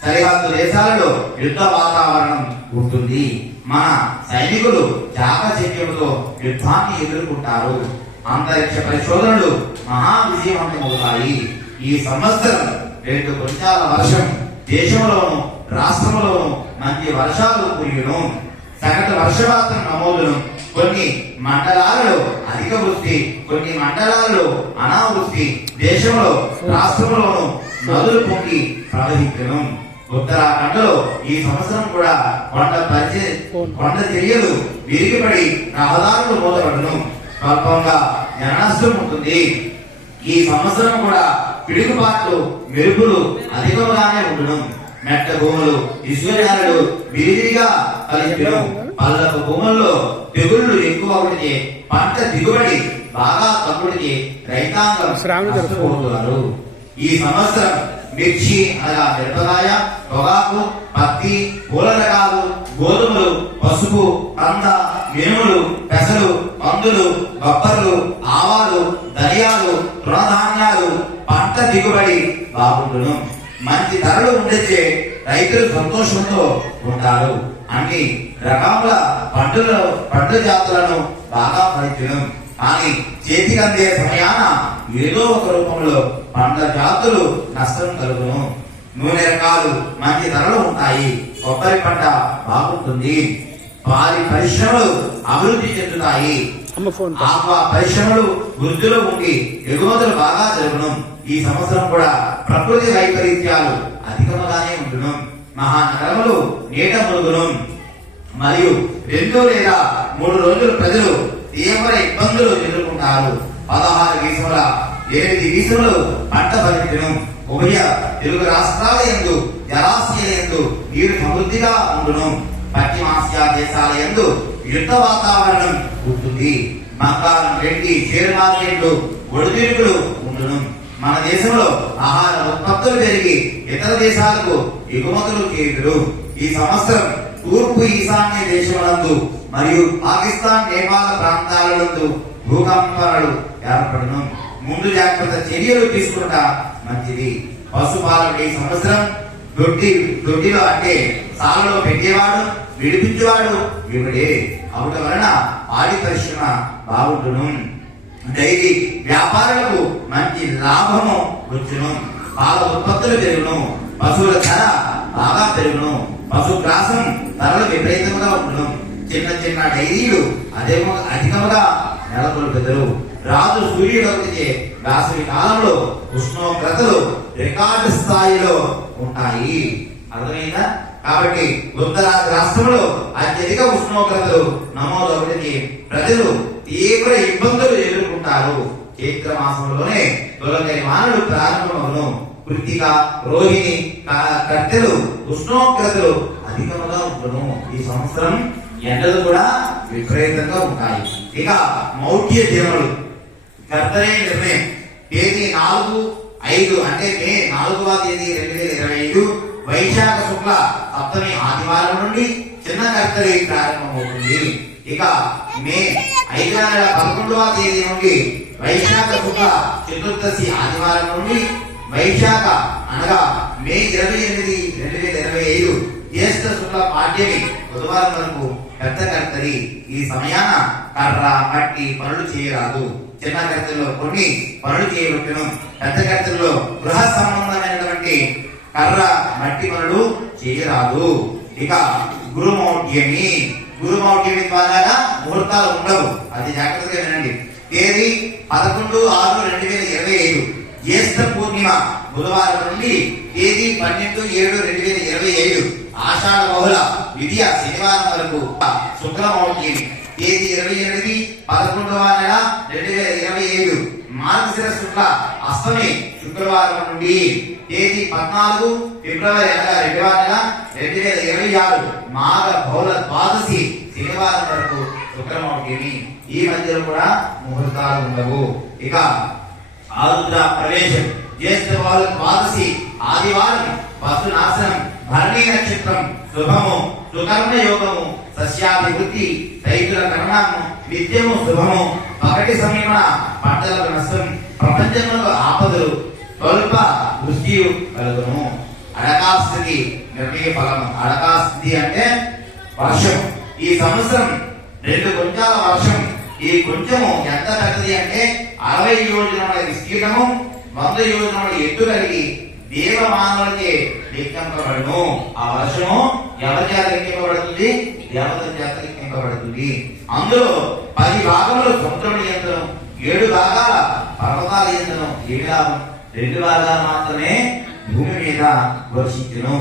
సరిహద్దు దేశాలలో యుద్ధ వాతావరణం ఉంటుంది. మన సైనికులు చాకచక్యంతో యుద్ధాన్ని ఎదుర్కొంటారు. అంతరిక్ష పరిశోధనలు మహా విజయవంతమవుతాయి. ఈ సంవత్సరం 2 కొంచాల వర్షం దేశంలోను రాష్ట్రంలోను మంచి వర్షాలు కురియును. సగటు వర్షపాతం నమోదును. కొన్ని మండలాలలో అధిక వృష్టి, కొన్ని మండలాలలో అనావృష్టి. దేశంలో రాష్ట్రంలోను నదులు పొంగి ప్రవహించును. ఉత్తరాఖండ్లో ఈ సంవత్సరం కూడా కొండ చర్యలు విరిగిపడి రహదారులు మూతపడును. స్వల్పంగా జననష్టం ఉంటుంది. ఈ సంవత్సరం కూడా పిడుగుపాట్లు మెరుపులు అధికంగానే ఉండును. మెట్ట భూములు ఇసుకలు విరివిగా కలిపిను. పల్లపు భూముల్లో తెగుళ్లు ఎక్కువ ఉంటే పంట దిగుబడి బాగా తగ్గుడితే రైతాంగం నష్టపోతున్నారు. ఈ సంవత్సరం మిర్చి అనగా మిరపకాయ, పొగాకు, పత్తి, పూల రకాలు, గోధుమలు, పసుపు, కంద, మినుములు, పెసలు, కందులు, బొబ్బర్లు, ఆవాలు, ధనియాలు, తృణధాన్యాలు పంట దిగుబడి బాగుండును. మంచి ధరలు ఉండే రైతులు సంతోషంతో ఉంటారు. అన్ని రకముల పండ్ల జాతులను బాగా ఫలించును. కానీ చేతికి అందే సమయాన ఏదో ఒక రూపంలో పండ్ల జాతులు నష్టం కలుగును. నూనె రకాలు మంచి ధరలు ఉంటాయి. కొబ్బరి పంట బాగుంటుంది. పాడి పరిశ్రమలు అభివృద్ధి చెందుతాయి. ఆక్వా పరిశ్రమలు వృద్ధిలో ఉండి ఎగుమతులు బాగా జరుగును. ఈ సంవత్సరం కూడా ప్రకృతి వైపరీత్యాలు అధికంగానే ఉండును. మహానగరములు నీట మురుగును. మరియు 2 లేదా 3 రోజులు ప్రజలు తీవ్ర ఇబ్బందులు ఎదుర్కొంటారు. 16 వీసముల 8 వీసములు పంట ఫలించును. ఉభయ తెలుగు రాష్ట్రాల యందు జలాశయాల యందు నీరు సమృద్ధిగా ఉండును. పశ్చిమాసియా దేశాల యందు యుద్ధ వాతావరణం ఉంటుంది. బంగారం, వెండి, షేర్ మార్కెట్లు ఒడిదుడుకులు ఉండును. మన దేశంలో ఆహార ఉత్పత్తులు పెరిగి ఇతర దేశాలకు ఎగుమతులు చేయుదురు. ఈ సంవత్సరం తూర్పు ఈశాన్య దేశములందు మరియు పాకిస్తాన్, నేపాల్ ప్రాంతాలందు భూకంపాలు ఏర్పడును. ముందు జాగ్రత్త చర్యలు తీసుకుంటా మంచిది. పశుపాలకు ఈ సంవత్సరం దొడ్డిలో అంటే సాలలో పెట్టేవాడు విడిపించేవాడు ఇవిడే అవట వలన పాడి పరిశ్రమ బాగుంటును. డైరీ వ్యాపారులకు మంచి లాభము వచ్చును. పాల ఉత్పత్తులు పెరుగును. పశువుల ధర బాగా పెరుగును. పశుగ్రాసం ధరలు విపరీతంగా ఉండును. చిన్న చిన్న డైరీలు అధికముగా నెలకొల్పెదరు. రాజు సూర్యుడు వేసవి కాలంలో ఉష్ణోగ్రతలు రికార్డు స్థాయిలో ఉంటాయి. అర్థమైందా? కాబట్టి ఉత్తరాది రాష్ట్రంలో అత్యధిక ఉష్ణోగ్రతలు నమోదవుడికి ప్రజలు తీవ్ర ఇబ్బందులు ఎదుర్కొంటారు. చైత్ర మాసంలోనే తొలగని వానలు ప్రారంభమవును. కృతిక, రోహిణి, కట్టెలు ఉష్ణోగ్రతలు అధికంగా ఉంటును. ఈ సంవత్సరం ఎండలు కూడా విపరీతంగా ఉంటాయి. ఇక మౌఢ్య దినములు కర్తరే నిర్ణయం తేదీ 4/5 అంటే మే 4వ తేదీ 2025 వైశాఖ శుక్ల సప్తమి ఆదివారం నుండి చిన్న కర్తరి ప్రారంభమవుతుంది. ఇక మే 5వ నెల 11వ తేదీ నుండి వైశాఖ శుక్ల చతుర్దశి ఆదివారం నుండి వైశాఖ అనగా మే 28, 2025 జ్యేష్ఠ శుక్ల పాడ్యమి బుధవారం వరకు పెద్ద కర్తరి. ఈ సమయాన కర్ర, మట్టి పనులు చేయరాదు. చిన్న కర్తలో కొన్ని పనులు చేయవచ్చును. పెద్ద కర్తలో గృహ సంబంధమైనటువంటి కర్ర, మట్టి పనులు చేయరాదు. ఇక గురుమౌఢ్యమి ద్వారా ముహూర్తాలు ఉండవు. అది జాగ్రత్తగా వినండి. తేదీ 11/6/2025 జ్యేష్ఠ పూర్ణిమ బుధవారం నుండి తేదీ 12/7/2025 ఆషాఢ బహుళ విద్య శనివారం వరకు శుక్రమౌఢ్యమి. తేదీ 28 11వ నెల 2025 మార్గశిర శుక్ల అష్టమి శుక్రవారం నుండి తేదీ 14 ఫిబ్రవరి 2వ నెల 2026 మాఘ బహుళ ద్వాదశి శనివారం వరకు శుక్రమౌఢ్యమి, ఈ మధ్యలో కూడా ముహూర్తాలు ఉండవు. ఇక ఆరుద్ర ప్రవేశం, జ్యేష్ఠ ద్వాదశి ఆదివారం, పశునాశనం, భరణీ నక్షత్రం, శుభము, సుకర్మ యోగము, సస్యాభివృద్ధి, రైతుల కర్ణము, నిత్యము శుభము, పగటి సమీపన పంటలకు నష్టం, ప్రపంచంలో ఆపదలు, స్వల్ప వృష్టి కలుగును. అడకాస్థితి నిర్ణయ ఫలము. అడకాస్థితి అంటే వర్షం. ఈ సంవత్సరం 2 కొంచాల వర్షం. ఈ కొంచెము ఎంత పెద్దది అంటే 60 యోజనముల విస్తీర్ణము, 100 యోజనముల ఎత్తు కలిగి దేవమానవులచే లెక్కింపబడును. ఆ వర్షము ఎవరి చేత లెక్కింపబడుతుంది? దేవతల చేత లెక్కింపబడుతుంది. అందులో 10 భాగములు సముద్రముల యంత్రం, 7 భాగాల పర్వతాల యంత్రం, 2 భాగాలు మాత్రమే భూమి మీద వర్షించును.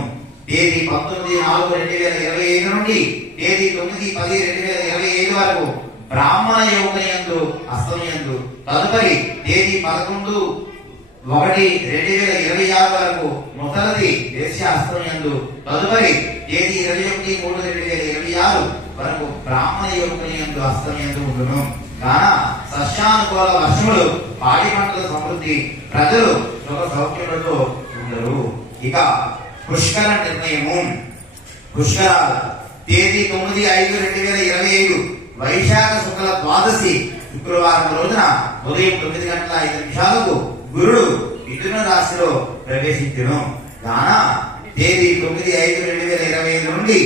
తేదీ 19/4/2025 నుండి తేదీ 9/10/2025 వరకు బ్రాహ్మణ యోగయందు అస్తమయందు, తదుపరి తేదీ 11/1/2026 వరకు ముసలది దేశీయ అస్తమయందు, తదుపరి తేదీ 21/3/2026 వరకు బ్రాహ్మణ యోగయందు అస్తమయందు ఉండును. కాన సస్యానుకూల వర్షములు, పాడి పంటల సమృద్ధి, ప్రజలు సుఖ సౌఖ్యములతో ఉండరు. ఇక పుష్కర నిర్ణయము. పుష్కరాలు తేదీ 9/5/2025 వైశాఖ శుక్ల ద్వాదశి శుక్రవారం రోజున ఉదయం 9:05 గురుడు మిథున రాశిలో ప్రవేశించును. గాన తేదీ 9/5/2025 నుండి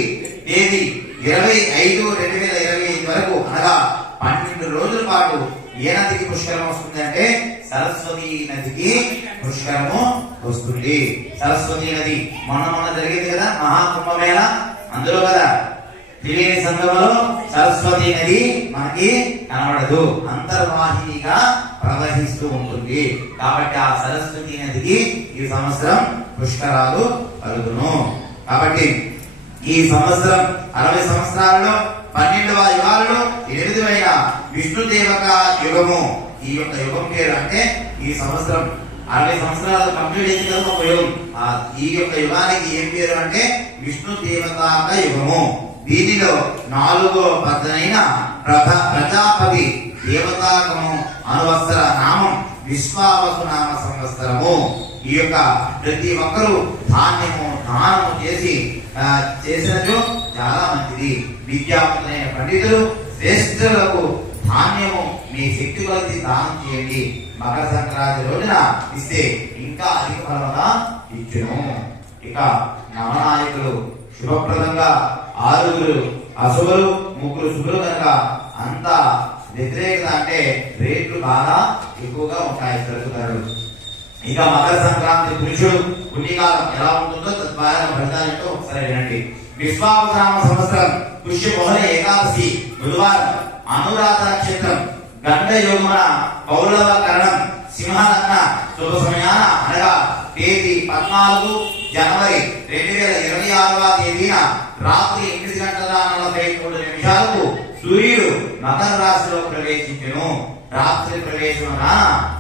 తేదీ 20/5/2025 వరకు అనగా 12 రోజుల పాటు ఏ నదికి పుష్కరం వస్తుంది అంటే సరస్వతి నదికి పుష్కరము వస్తుంది. సరస్వతి నది మొన్న జరిగింది కదా మహాకుంభమేళ, అందులో కదా త్రివేణి సంగమంలో సరస్వతి నది మనకి కనబడదు, అంతర్వాహినిగా ప్రవహిస్తూ ఉంటుంది. కాబట్టి ఆ సరస్వతి నదికి ఈ సంవత్సరం పుష్కరాలు కలుగును. కాబట్టి ఈ సంవత్సరం 60 సంవత్సరాలలో 12వ యుగాలలో 8వ విష్ణుదేవక యుగము. ఈ యొక్క యుగం పేరు అంటే ఈ సంవత్సరం 60 సంవత్సరాలు కంప్లీట్ అయింది కదా ఒక యుగం. ఈ యొక్క యుగానికి ఏం పేరు అంటే విష్ణుదేవతాక యుగము. దీనిలో 4వ పద్దనైన ప్రజాపతి దేవతాకము అనువత్సర నామం విశ్వావసు నామ సంవత్సరము. ఈ యొక్క ప్రతి ఒక్కరూ ధాన్యము దానము చేసినచో చాలా మంచిది. విద్యావంతులైన పండితులు శ్రేష్ఠులకు ధాన్యము మీ శక్తి కొలది దానం చేయండి. మకర సంక్రాంతి రోజున ఇస్తే ఇంకా అధిక ఫలంగా ఇచ్చును. ఇక నవనాయకులు శుభప్రదంగా 6 అశుభులు, 3 శుభులు కనుక అంత వ్యతిరేకత అంటే రేట్లు బాగా ఎక్కువగా ఉంటాయి జరుగుతారు. ఇక మకర సంక్రాంతి పురుషుడు పుణ్యకాలం ఎలా ఉంటుందో తద్వారా ఫలితాలతో ఒకసారి వినండి. విశ్వావసనామ సంవత్సరం పుష్య బహుళ ఏకాదశి గురువారం, అనురాధ నక్షత్రం, గండ యోగమున పౌర్ణవ కరణం, సింహలగ్న శుభ సమయాన అనగా తేదీ 14 జనవరి 2026వ తేదీన రాత్రి 8:43 సూర్యుడు మకర రాశిలో ప్రవేశించును. రాత్రి ప్రవేశమున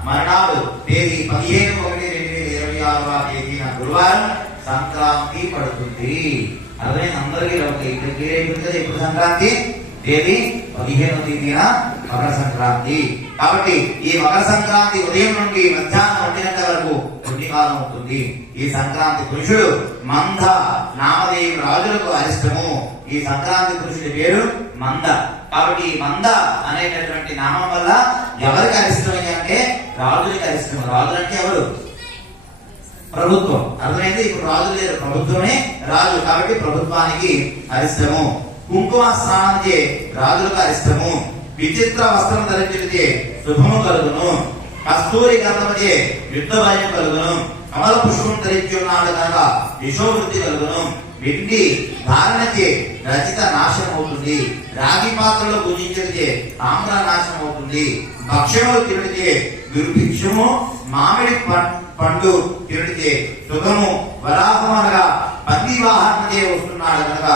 మరునాడు తేదీ 15/1/2026వ తేదీన గురువారం సంక్రాంతి పడుతుంది. అర్థమైంది అందరికీ? ఎప్పుడు సంక్రాంతి? తేదీ 15వ తేదీన మకర సంక్రాంతి. కాబట్టి ఈ మకర సంక్రాంతి ఉదయం నుండి మధ్యాహ్నం 1 గంట వరకు పుణ్యకాలం ఉంటుంది. ఈ సంక్రాంతి పురుషుడు మంద నామదేవి రాజులకు అరిష్టము. ఈ సంక్రాంతి పురుషుడి పేరు మంద. కాబట్టి ఈ మంద అనేటటువంటి నామం వల్ల ఎవరికి అరిష్టం అంటే రాజులకి అరిష్టం. రాజులు అంటే ఎవరు? ప్రభుత్వం. అర్థమైంది? ఇప్పుడు రాజులు లేరు, ప్రభుత్వమే రాజు. కాబట్టి ప్రభుత్వానికి అరిష్టము. కుంకుమ స్నానం చే రాజులకు అరిష్టము. విచిత్ర వస్త్రం ధరించితే శుభము కలుగును. కస్తూరి గంధముచే యుద్ధ భయం కలుగును. కమల పుష్పం ధరించి ఉన్నాడు కనుక యశోవృద్ధి కలుగును. వెండి ధారణచే రచిత నాశనం అవుతుంది. రాగి పాత్రలో పూజించడితే తామ్ర నాశనం అవుతుంది. భక్ష్యములు తిరిగితే దుర్భిక్షము. మామిడి పండు తిరిగితే సుఖము. వరాహం అనగా పంది వాహనచే వస్తున్నాడు కనుక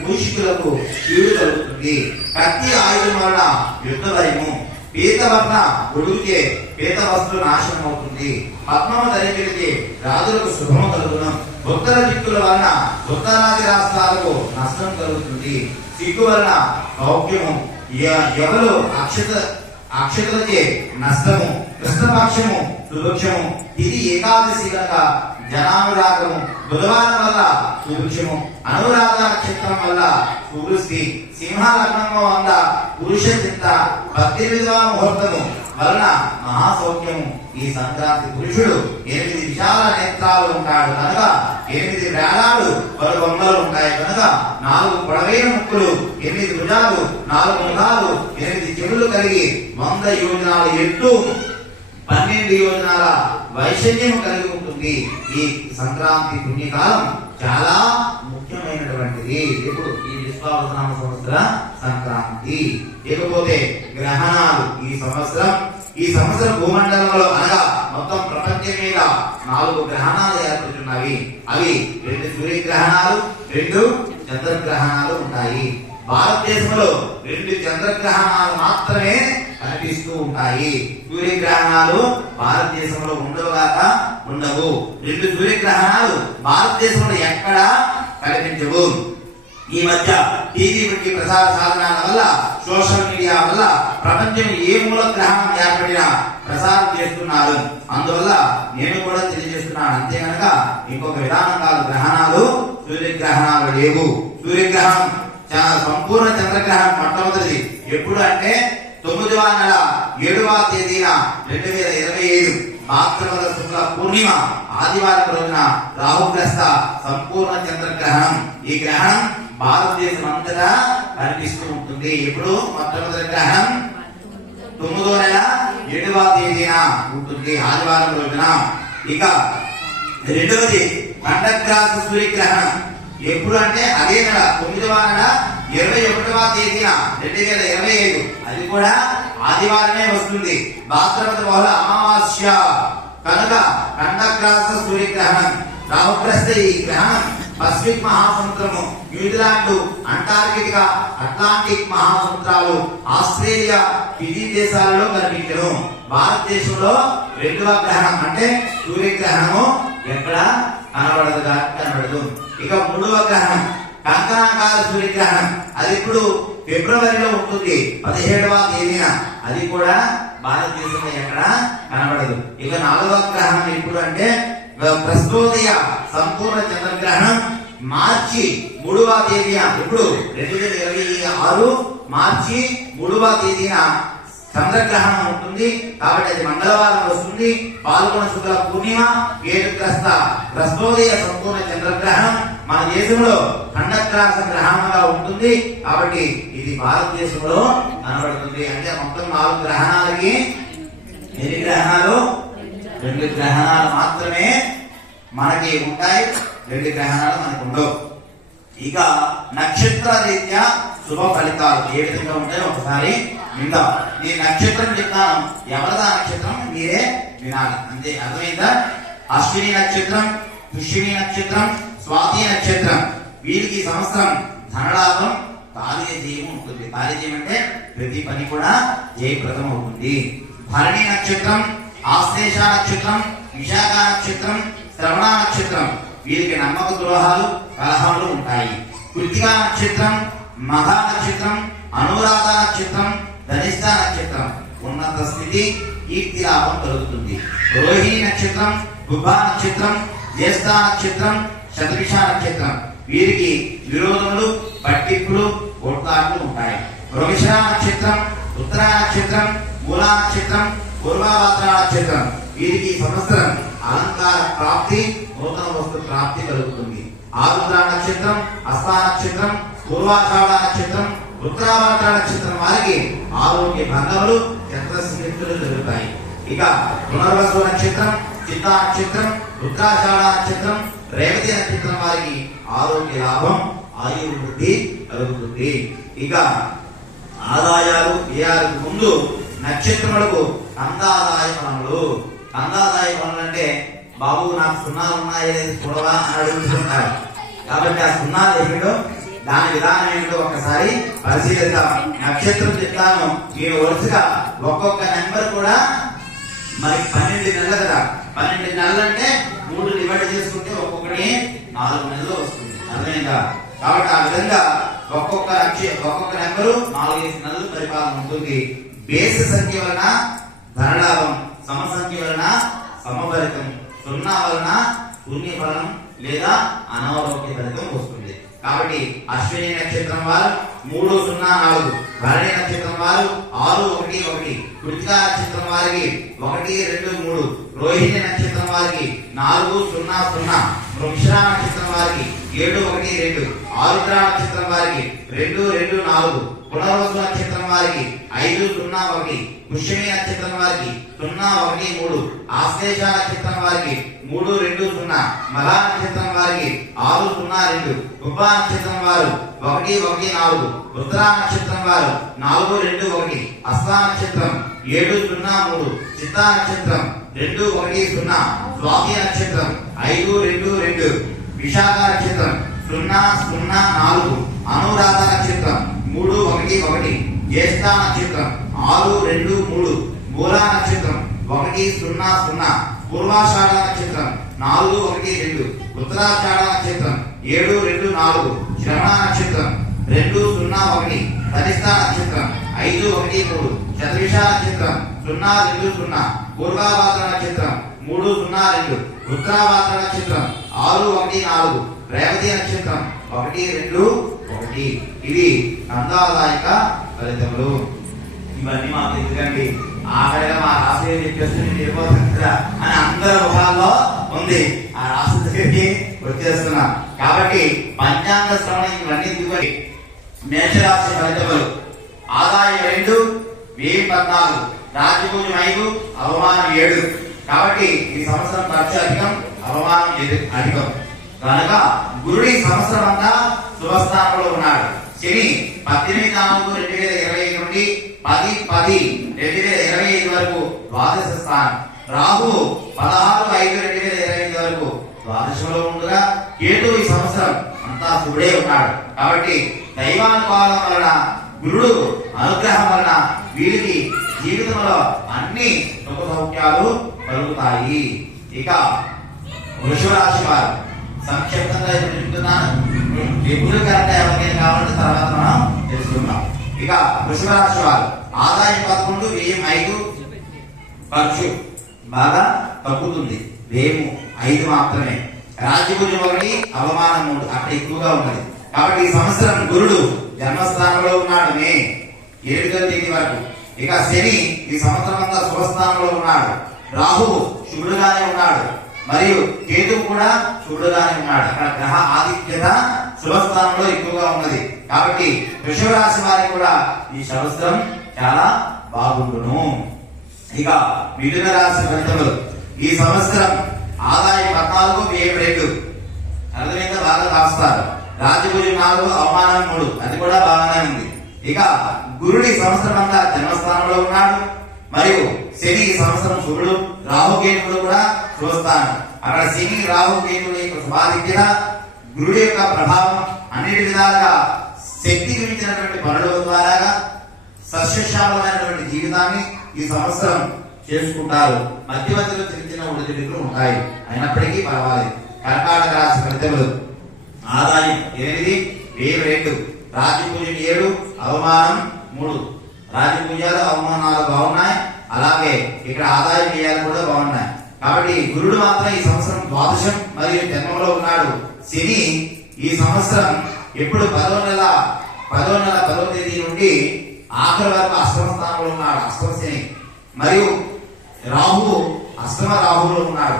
మూషికులకు కీడు కలుగుతుంది. కత్తి ఆయుధం వలన యుద్ధ భయము. పీతవర్ణ గొడుగుచే పీత వస్తువు నాశనం అవుతుంది. పద్మము ధరించడితే రాజులకు శుభము కలుగును. ఉత్తర దిక్కుల వలన ఉత్తరాది రాష్ట్రాలకు నష్టం కలుగుతుంది. సిగ్గు వలన సౌఖ్యము, ఎవరు అక్షతలకే నష్టము, కృష్ణపక్షము సుభిక్షము, ఇది ఏకాదశి కనుక జనానురాగము, బుధవారం వల్ల సుభిక్షము, అనురాధ నక్షత్రం వల్ల సువృష్టి, సింహ లగ్నం వల్ల పురుష చింత, 18వ ముహూర్తము వలన మహాసౌఖ్యము. ఈ సంక్రాంతి పురుషుడు 8 విశాల నేత్రాలు ఉంటాడు కనుక 8 వేలాడు పలు బొమ్మలు ఉంటాయి కనుక 4 పొడవైన ముక్కులు, 8 భుజాలు, 4 ముఖాలు, 8 చెవులు కలిగి 100 యోజనాల ఎత్తు, 12 యోజనాల వైశల్యం కలిగి ఉంటుంది. ఈ సంక్రాంతి పుణ్యకాలం చాలా ముఖ్యమైనటువంటిది. ఇప్పుడు ఈ విశ్వావసనామ సంవత్సర సంక్రాంతి. ఇకపోతే గ్రహణాలు. ఈ సంవత్సరం భూమండలంలో అనగా మొత్తం ప్రపంచం మీద 4 గ్రహణాలు ఏర్పడుతున్నవి. అవి 2 సూర్యగ్రహణాలు, 2 చంద్రగ్రహణాలు ఉంటాయి. భారతదేశంలో 2 చంద్రగ్రహణాలు మాత్రమే కనిపిస్తూ ఉంటాయి. సూర్యగ్రహణాలు భారతదేశంలో ఉండవు. 2 సూర్యగ్రహణాలు భారతదేశంలో ఎక్కడా కనిపించవు. ఈ మధ్య టీవీ వంటి ప్రసార సాధనాల వల్ల, సోషల్ మీడియా వల్ల ప్రపంచం ఏ మూల గ్రహణం ఏర్పడినా ప్రసారం చేస్తున్నారు. అందువల్ల నేను కూడా తెలియజేస్తున్నాను. అంతే కనుక ఇంకొక విధానం కాదు. గ్రహణాలు, సూర్యగ్రహణాలు లేవు. సూర్యగ్రహణం సంపూర్ణ చంద్రగ్రహణం మొట్టమొదటిది ఎప్పుడు అంటే 9వ నెల 7వ తేదీన 2025 భాద్రపద శుక్ల పూర్ణిమ ఆదివారం రోజున రాహుగ్రస్త సంపూర్ణ చంద్రగ్రహణం. ఈ గ్రహణం భారతదేశం అంతటా కనిపిస్తూ ఉంటుంది. ఇప్పుడు మొట్టమొదటి గ్రహణం 9వ నెల 7వ తేదీన ఉంటుంది, ఆదివారం రోజున. ఇక రెండవది ఖండగ్రాస సూర్యగ్రహణం. ఎప్పుడు అంటే అదే నెల 9వ నెల 21వ తేదీన 2025, అది కూడా ఆదివారమే వస్తుంది. భాద్రపద బహుళ అమావాస్య కనుక ఖండగ్రాస సూర్యగ్రహణం. రాహుగ్రస్త ఈ గ్రహణం పసిఫిక్ మహాసముద్రము, న్యూజిలాండ్, అంటార్కిటికా, అట్లాంటిక్ మహాసముద్రాలు, ఆస్ట్రేలియా, ఫిజీ దేశాలలో కనిపించను. భారతదేశంలో 2వ గ్రహణం అంటే సూర్యగ్రహణము ఎక్కడ కనబడదు. ఇక 3వ గ్రహణం కంకణాకార సూర్యగ్రహణం. అది ఇప్పుడు ఫిబ్రవరిలో ఉంటుంది, 17వ తేదీన. అది కూడా భారతదేశంలో ఎక్కడ కనబడదు. ఇక 4వ గ్రహణం ఎప్పుడు అంటే ప్రస్తోదయ సంపూర్ణ చంద్రగ్రహణం మార్చి 3వ తేదీన. ఇప్పుడు 2026 మార్చి 3వ తేదీన చంద్రగ్రహణం ఉంటుంది. కాబట్టి అది మంగళవారం వస్తుంది. పాల్గొన శుక్ల పూర్ణిమ ఏడుగ్రస్త ప్రస్తోదయ సంపూర్ణ చంద్రగ్రహణం మన దేశంలో ఖండగ్రాస గ్రహణంగా ఉంటుంది. కాబట్టి ఇది భారతదేశంలో కనబడుతుంది. అంటే మొత్తం 4 గ్రహణాలకి ఎన్ని గ్రహణాలు? 2 గ్రహణాలు మాత్రమే మనకి ఉంటాయి, 2 గ్రహణాలు మనకు ఉండవు. ఇక నక్షత్ర రీత్యా శుభ ఫలితాలు ఏ విధంగా ఉంటాయో ఒకసారి విందాం. ఈ నక్షత్రం చెప్తాను, ఎవరిదా నక్షత్రం మీరే వినాలి, అంతే. అర్థమైందా? అశ్విని నక్షత్రం, పుష్యమి నక్షత్రం, స్వాతి నక్షత్రం. వీరికి సంవత్సరం ధనలాభం, కార్యజయం ఉంటుంది. కార్యజయం అంటే ప్రతి పని కూడా జయప్రదం అవుతుంది. భరణి నక్షత్రం, ఆశ్లేష నక్షత్రం, విశాఖ నక్షత్రం, శ్రవణ నక్షత్రం. వీరికి నమ్మక ద్రోహాలు, కలహాలు ఉంటాయి. కృతికా నక్షత్రం, మఘ నక్షత్రం, అనురాధ నక్షత్రం, ధనిష్ట నక్షత్రం. ఉన్నత స్థితి, కీర్తి లాభం కలుగుతుంది. రోహిణి నక్షత్రం, గుబ్బ నక్షత్రం, జ్యేష్ఠ నక్షత్రం, శతభిష నక్షత్రం. వీరికి విరోధములు, పట్టింపులు, కొట్లాట్లు ఉంటాయి. వృషభ నక్షత్రం, ఉత్తర నక్షత్రం, మూలా నక్షత్రం, పూర్వభాద్ర నక్షత్రం. వీరికి సంవత్సరం అలంకార ప్రాప్తి, నూతన వస్తు ప్రాప్తి కలుగుతుంది. ఆరుద్ర నక్షత్రం, హస్త నక్షత్రం, పూర్వాషాఢ నక్షత్రం, ఉత్తరాభద్ర నక్షత్రం వారికి ఆరోగ్య భంగములు, చంద్రస్మృతులు జరుగుతాయి. ఇక పునర్వసు నక్షత్రం, చిత్తా నక్షత్రం, రుద్రాషాఢ నక్షత్రం, రేవతి నక్షత్రం వారికి ఆరోగ్య లాభం, ఆయు వృద్ధి కలుగుతుంది. ఇక ఆదాయాలు వ్యయాలకు ముందు నక్షత్రములకు కందాదాయ పనులు. కందాదాయ పనులు అంటే బాబు నాకు సున్నాలు ఉన్నాయో చూడవా అని అడుగుతుంటారు. కాబట్టి ఆ సున్నాలు ఏమిటో, దాని విధానం ఏమిటో ఒకసారి పరిశీలిద్దాం. నక్షత్రం చెప్తాను, నేను వరుసగా ఒక్కొక్క నెంబర్ కూడా మరి 12 నెలలు కదా. 12 నెలలు అంటే 3 డివైడ్ చేసుకుంటే ఒక్కొక్కటి 4 నెలలు వస్తుంది. అర్థమైందా? కాబట్టి ఆ విధంగా ఒక్కొక్క నెంబరు 4 నెలలు పరిపాలన ఉంటుంది. బేసి సంఖ్య వలన ధనలాభం, సమ సంఖ్య వలన సమఫలితం, 0 వలన పుణ్య ఫలం లేదా అనారోగ్య ఫలితం వస్తుంది. కాబట్టి అశ్విని నక్షత్రం వారు 3, 0, 4, భరణి నక్షత్రం వారు 6, 1, 1, కృతికా నక్షత్రం వారికి 1, 2, 3, రోహిణి నక్షత్రం వారికి 4, 0, 0, వృక్షా నక్షత్రం వారికి 7, 1, 2, ఆరుద్ర నక్షత్రం వారికి 2, 2, 4, పునర్వసు నక్షత్రం వారికి 5, 0, 1, పుష్యమి నక్షత్రం వారికి 0, 1, 3, ఆశ్లేష నక్షత్రం వారికి 3, 2, 0, మలా నక్షత్రం వారికి 6, 0, 2, ఉప నక్షత్రం వారు 1, 1, 4, ఉత్తర నక్షత్రం వారు 4, 2, 1, హస్త నక్షత్రం 7, 0, 3, చిత్తా నక్షత్రం 2, 1, 0, స్వాతి నక్షత్రం 5, 2, 2, విశాఖ నక్షత్రం 0, 0, 4, అనురాధ నక్షత్రం 3, 1, 1, జ్యేష్ఠ నక్షత్రం 6, 2, 3, మూలా నక్షత్రం 1, 0, 0, పూర్వాషాఢ నక్షత్రం 4, 1, 2, ఉత్తరాషాఢ నక్షత్రం 7, 2, 4, శ్రవణ నక్షత్రం 2, 0, 1, ధనిష్ట నక్షత్రం 5, 1, 3, శతవిష నక్షత్రం 0, 2, 0, పూర్వాభాద్ర నక్షత్రం 3, 0, 2, ఉత్తరాభాద్ర నక్షత్రం 6, 1, 4, రేవతి నక్షత్రం 1, 2, 1. ఇది అందాదాయక ఫలితములు. ఇవన్నీ మాకు ఎందుకండి, ఆఖరిగా మా రాశి చెప్పేస్తుంది అని అందరి ముఖాల్లో ఉంది. ఆ రాశి దగ్గరికి వచ్చేస్తున్నా కాబట్టి పంచాంగ శ్రవణం ఇవన్నీ దిగుబడి. మేషరాశి ఫలితములు: ఆదాయం 2, వ్యయం 14, రాజ్యపూజ్యం 5, అవమానం 7. కాబట్టి ఈ సంవత్సరం ఖర్చు అధికం, అవమానం అధికం. కనుక గురుడి సంవత్సరం అంతా శుభస్థానంలో ఉన్నాడు. శని 18/4/2025 నుండి 10/10/2025 వరకు ద్వాదశ స్థానం. రాహు 16/5/2025 వరకు ద్వాదశంలో ఉండగా కేతు ఈ సంవత్సరం అంతా శుభుడే ఉన్నాడు. కాబట్టి దైవానుపాలన వలన, గురుడు అనుగ్రహం వలన వీరికి జీవితంలో అన్ని సుఖ సౌఖ్యాలు కలుగుతాయి. ఇక వృషభ రాశి వారు సంక్షిప్తంగా చెప్తున్నాను. ఎప్పుడు కరెక్ట్ ఎవరికైనా కావాలంటే తర్వాత మనం తెలుసుకుందాం. ఇక వృషభ రాశి వారు ఆదాయం 11, వ్యయం 5, ఖర్చు బాగా తగ్గుతుంది, వ్యయం 5 మాత్రమే. రాజ్యపూజ్యం 1, అవమానం 3, అక్కడ ఎక్కువగా ఉన్నది. కాబట్టి ఈ సంవత్సరం గురుడు జన్మస్థానంలో ఉన్నాడు మే 7వ తేదీ వరకు. ఇక శని ఈ సంవత్సరం అంతా శుభస్థానంలో ఉన్నాడు. రాహువు శుభుడుగానే ఉన్నాడు మరియు కేతువు కూడా శుభుడుగానే ఉన్నాడు. అక్కడ గ్రహ ఆదిత్యత శుభస్థానంలో ఎక్కువగా ఉన్నది. కాబట్టి వృషభ రాశి వారికి కూడా ఈ సంవత్సరం చాలా బాగుండును. ఇక మిథున రాశి ఫలితములు: ఈ సంవత్సరం ఆదాయం 14, వ్యయం 2. అర్థమైందా? బాగా రాస్తారు. రాజ్యపూజ్యం 4, అవమానం 3, అది కూడా బాగానే ఉంది. ఇక గురుడి సంవత్సరం అంతా జన్మస్థానంలో ఉన్నాడు మరియు శని ఈ సంవత్సరం శుభుడు, రాహుకేతువులు కూడా శుభస్థానం. అక్కడ శని, రాహుకేతువుల యొక్క శుభాధిక్యత, గురుడి యొక్క ప్రభావం అన్నిటి విధాలుగా శక్తికి మించినటువంటి పనుల ద్వారా సస్యశ్యామలమైనటువంటి జీవితాన్ని ఈ సంవత్సరం చేసుకుంటారు. మధ్య మధ్యలో చిన్న చిన్న ఒడిదుడుకులు ఉంటాయి, అయినప్పటికీ పర్వాలేదు. కర్కాటక రాశి ఫలితములు: ఆదాయం 8, వ్యయం 2, రాజ్యపూజ్యం 7, అవమానం 3. రాజపూజాలు, అవమానాలు బాగున్నాయి. అలాగే ఇక్కడ ఆదాయం వ్యయాలు కూడా బాగున్నాయి. కాబట్టి గురుడు మాత్రం ఈ సంవత్సరం ద్వాదశం మరియు జన్మంలో ఉన్నాడు. శని ఈ సంవత్సరం ఎప్పుడు 10వ నెల 10వ తేదీ నుండి ఆఖరి వరకు అష్టమ స్థానంలో ఉన్నాడు, అష్టమ శని. మరియు రాహువు అష్టమ రాహువులో ఉన్నాడు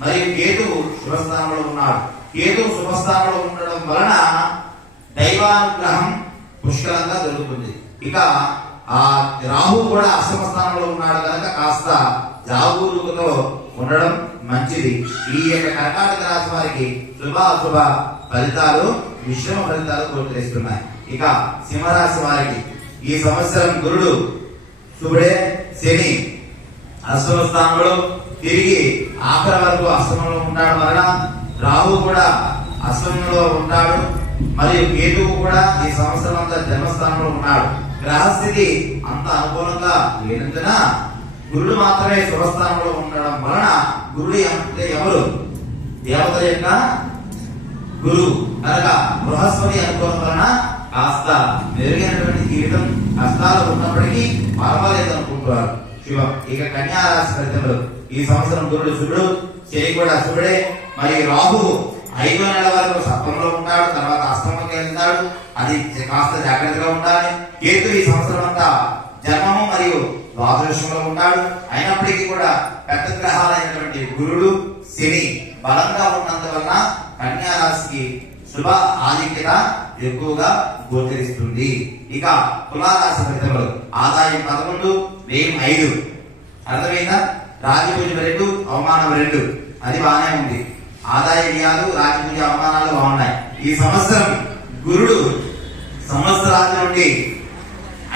మరియు కేతువు శుభస్థానంలో ఉన్నాడు. కేతువు శుభస్థానంలో ఉండడం వలన దైవానుగ్రహం పుష్కలంగా దొరుకుతుంది. ఇక ఆ రాహు కూడా అష్టమ స్థానంలో ఉన్నాడు కనుక కాస్త జాగరూకతో ఉండడం మంచిది. ఈ యొక్క కర్కాటక రాశి వారికి శుభ అశుభ ఫలితాలు, మిశ్రమ ఫలితాలు గోచరిస్తున్నాయి. ఇక సింహరాశి వారికి ఈ సంవత్సరం గురుడు శుభుడే, శని అష్టమ స్థానంలో తిరిగి ఆఖరి వరకు అష్టమంలో ఉంటాడు వలన రాహు కూడా అష్టమంలో ఉంటాడు మరియు కేతువు కూడా ఈ సంవత్సరం అంతా జన్మస్థానంలో ఉన్నాడు. గ్రహస్థితి అంత అనుకూలంగా లేనందున గురుడు మాత్రమే శుభస్థానంలో ఉండడం వలన, గురుడు అంటే ఎవరు? దేవత యొక్క గురువు కనుక బృహస్పతి అనుకూలం వలన కాస్త మెరుగైనటువంటి జీవితం కష్టాలు ఉన్నప్పటికీ పర్వాలేదు అనుకుంటున్నారు. శుభం. ఇక కన్యా రాశి ఫలితములు. ఈ సంవత్సరం గురుడు శుభుడు, శని కూడా శుభుడే. మరి రాహువు 5వ నెల వరకు సప్తమంలో ఉంటాడు, తర్వాత అష్టమంకి వెళ్తాడు, అది కాస్త జాగ్రత్తగా ఉండాలి. కేతు ఈ సంవత్సరం అంతా జన్మము మరియు ద్వాదశంలో ఉంటాడు. అయినప్పటికీ కూడా పెద్ద గ్రహాలైనటువంటి గురుడు శని బలంగా ఉన్నందువలన కన్యా రాశికి శుభ ఆధిక్యత ఎక్కువగా గోచరిస్తుంది. ఇక తులారాశి ఫలితములు. ఆదాయం 11, వ్యయం 5. అర్థమైందా? రాజపూజ 2, అవమానం 2. అది బాగానే ఉంది. ఆదాయ వ్యయాలు, రాజపూజ, అవమానాలు బాగున్నాయి. ఈ సంవత్సరం గురుడు సంవత్సరాది నుండి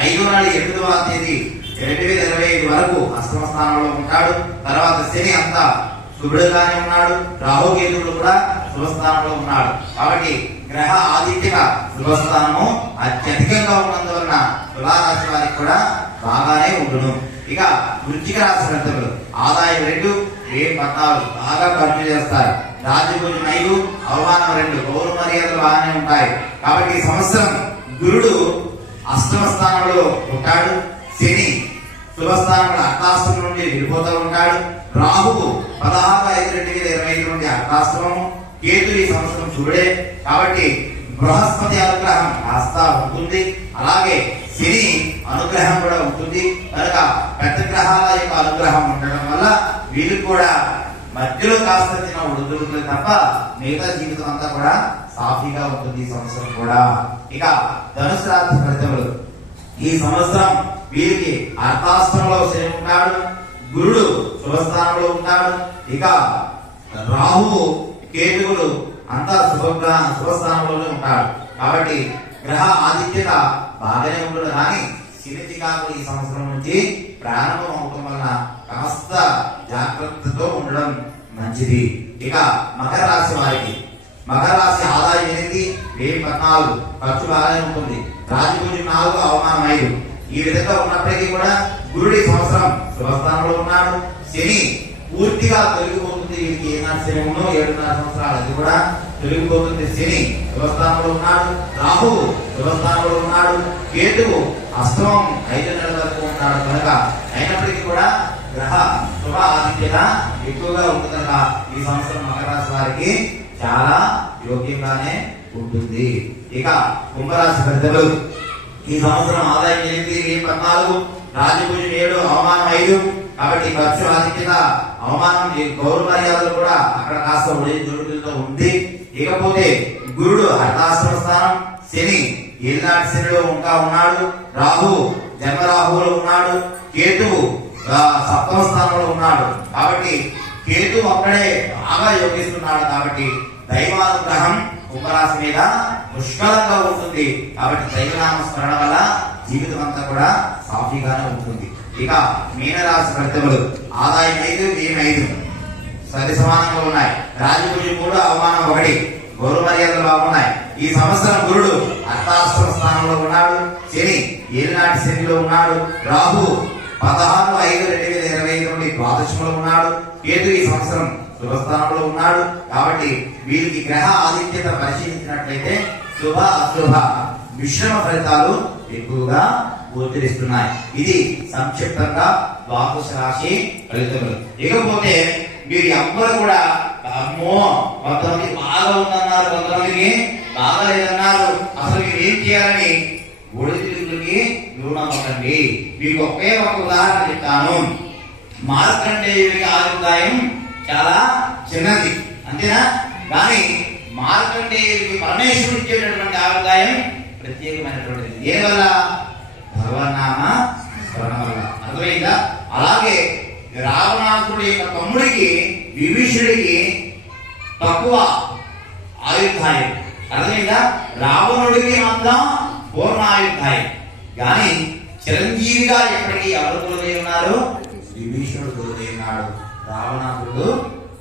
5వ నెల 8వ తేదీ 2025 వరకు అష్టమ స్థానంలో ఉంటాడు. తర్వాత శని అంతా శుభుడుగానే ఉన్నాడు. రాహుకేతువులు కూడా శుభస్థానంలో ఉన్నాడు. కాబట్టి గ్రహ ఆధిక్యత శుభస్థానము అత్యధికంగా ఉన్నందువలన తులారాశి వారికి కూడా బాగానే ఉండును. ఇక వృశ్చిక రాశి ఫలితములు. ఆదాయం 2, వ్యయం 14. బాగా ఖర్చు చేస్తారు. రాజపూజం 5, అవమానం 2. గౌరవ మర్యాదలు బాగానే ఉంటాయి. కాబట్టి ఈ సంవత్సరం గురుడు అష్టమ స్థానంలో ఉంటాడు. శని శుభస్థానంలో అర్ధాష్టమం నుండి వెళ్ళిపోతూ ఉంటాడు. రాహువు 16/5/2025 నుండి అర్ధాష్టమము. కేతు ఈ సంవత్సరం శుభుడే. కాబట్టి బృహస్పతి అనుగ్రహం కాస్త ఉంటుంది. అలాగే శని అనుగ్రహం కూడా ఉంటుంది. కనుక పెద్ద గ్రహాల యొక్క అనుగ్రహం ఉండడం వల్ల వీళ్ళు కూడా మధ్యలో కాస్త చిన్న ఉడుదుడుతుంది తప్ప మిగతా జీవితం అంతా కూడా సాఫీగా ఉంటుంది ఈ సంవత్సరం కూడా. ఇక ధనుసు రాశి ఫలితములు. ఈ సంవత్సరం వీరికి అర్ధాష్టమంలో శని ఉంటాడు. గురుడు శుభస్థానంలో ఉంటాడు. ఇక రాహువు కేతువులు అంతా శుభస్థానంలోనే ఉంటాడు. కాబట్టి గ్రహ ఆధిక్యత బాగానే ఉండదు. కానీ శని చికాకులు ఈ సంవత్సరం నుంచి ప్రారంభం అవటం వలన కాస్త జాగ్రత్తతో ఉండడం మంచిది. ఇక మకర రాశి వారికి. మకర రాశి ఆదాయం 8, వ్యయం 14. ఖర్చు బాగానే ఉంటుంది. రాజపూజం 4, అవమానం 5. ఈ విధంగా ఉన్నప్పటికీ కూడా గురుడి సంవత్సరం శుభస్థానంలో ఉన్నాడు. శని పూర్తిగా తొలగిపోతుంది. వీరికి ఏనాడు శని 7.5 సంవత్సరాలు అది కూడా తొలగిపోతుంది. శని శుభస్థానంలో ఉన్నాడు. రాహు శుభస్థానంలో ఉన్నాడు. కేతువు అష్టమం 5 నెలల వరకు ఉన్నాడు. కనుక అయినప్పటికీ కూడా గ్రహ శుభ ఆధిక్యత ఎక్కువగా ఉంటుంది. కనుక ఈ సంవత్సరం మకర రాశి వారికి చాలా యోగ్యంగానే ఉంటుంది. ఇక కుంభరాశి ఫలితములు. ఈ సంవత్సరం ఆదాయం 8, వ్యయం 14. రాజపూజం 7, అవమానం 5. కాబట్టి ఖర్చు ఆధిక్యత, అవమానం, గౌరవ మర్యాదలు కూడా అక్కడ కాస్త జరుగుతుందో ఉంది. ఇకపోతే గురుడు అర్ధాష్టమ స్థానం. శని ఏలినాటి శనిలో ఇంకా ఉన్నాడు. రాహు జన్మరాహువులో ఉన్నాడు. కేతువు సప్తమ స్థానంలో ఉన్నాడు. కాబట్టి కేతు అక్కడే బాగా యోగిస్తున్నాడు. కాబట్టి దైవానుగ్రహం కుంభరాశి మీద పుష్కలంగా ఉంటుంది. కాబట్టి దైవనామ స్మరణ వల్ల జీవితం అంతా కూడా సాఫీగానే ఉంటుంది. ఇక మీనరాశి ఫలితములు. ఆదాయం 5, వ్యయం 5. సరి సమానంగా ఉన్నాయి. రాజపూజం 3, అవమానం 1. గౌరవ మర్యాదలు బాగున్నాయి. ఈ సంవత్సరం గురుడు అర్ధాష్టమ స్థానంలో ఉన్నాడు. శని ఏలినాటి శనిలో ఉన్నాడు. రాహు 16/5/2025 నుండి ద్వాదశంలో ఉన్నాడు. కేతు ఈ సంవత్సరం శుభస్థానంలో ఉన్నాడు. కాబట్టి వీరికి గ్రహ ఆధిక్యత పరిశీలించినట్లయితే శుభ అశుభ మిశ్రమ ఫలితాలు ఎక్కువగా గోచరిస్తున్నాయి. ఇది సంక్షిప్తంగా ద్వాదశ రాశి ఫలితములు. ఇకపోతే మీరు ఎవ్వరు కూడా అమ్మో కొంతమంది బాగా ఉందన్నారు, కొంతమందికి బాగా లేదన్నారు, అసలు మీరు ఏం చేయాలని ఒడిదుడుకులకి దూరమవ్వకండి. మీకు ఒకే ఒక ఉదాహరణ చెప్తాను. మార్కండేయుడికి ఆయుర్దాయం చాలా చిన్నది, అంతేనా? కానీ మార్కండేయుడికి పరమేశ్వరుడు ఇచ్చేటటువంటి ఆయుర్దాయం ప్రత్యేకమైనటువంటిది. దేనివల్ల? భగవన్నామ స్మరణ వల్ల. అర్థమైందా? అలాగే రావణాసురుడి యొక్క తమ్ముడికి విభీషుడికి తక్కువ ఆయుర్దాయం. అర్థమైందా? రావణుడికి మాత్రం పూర్ణ ఆయుర్దాయం. కానీ చిరంజీవిగా ఎప్పటికీ ఎవరు గురుదై ఉన్నారు? విభీషణుడు గురుదై ఉన్నాడు. రావణాసురుడు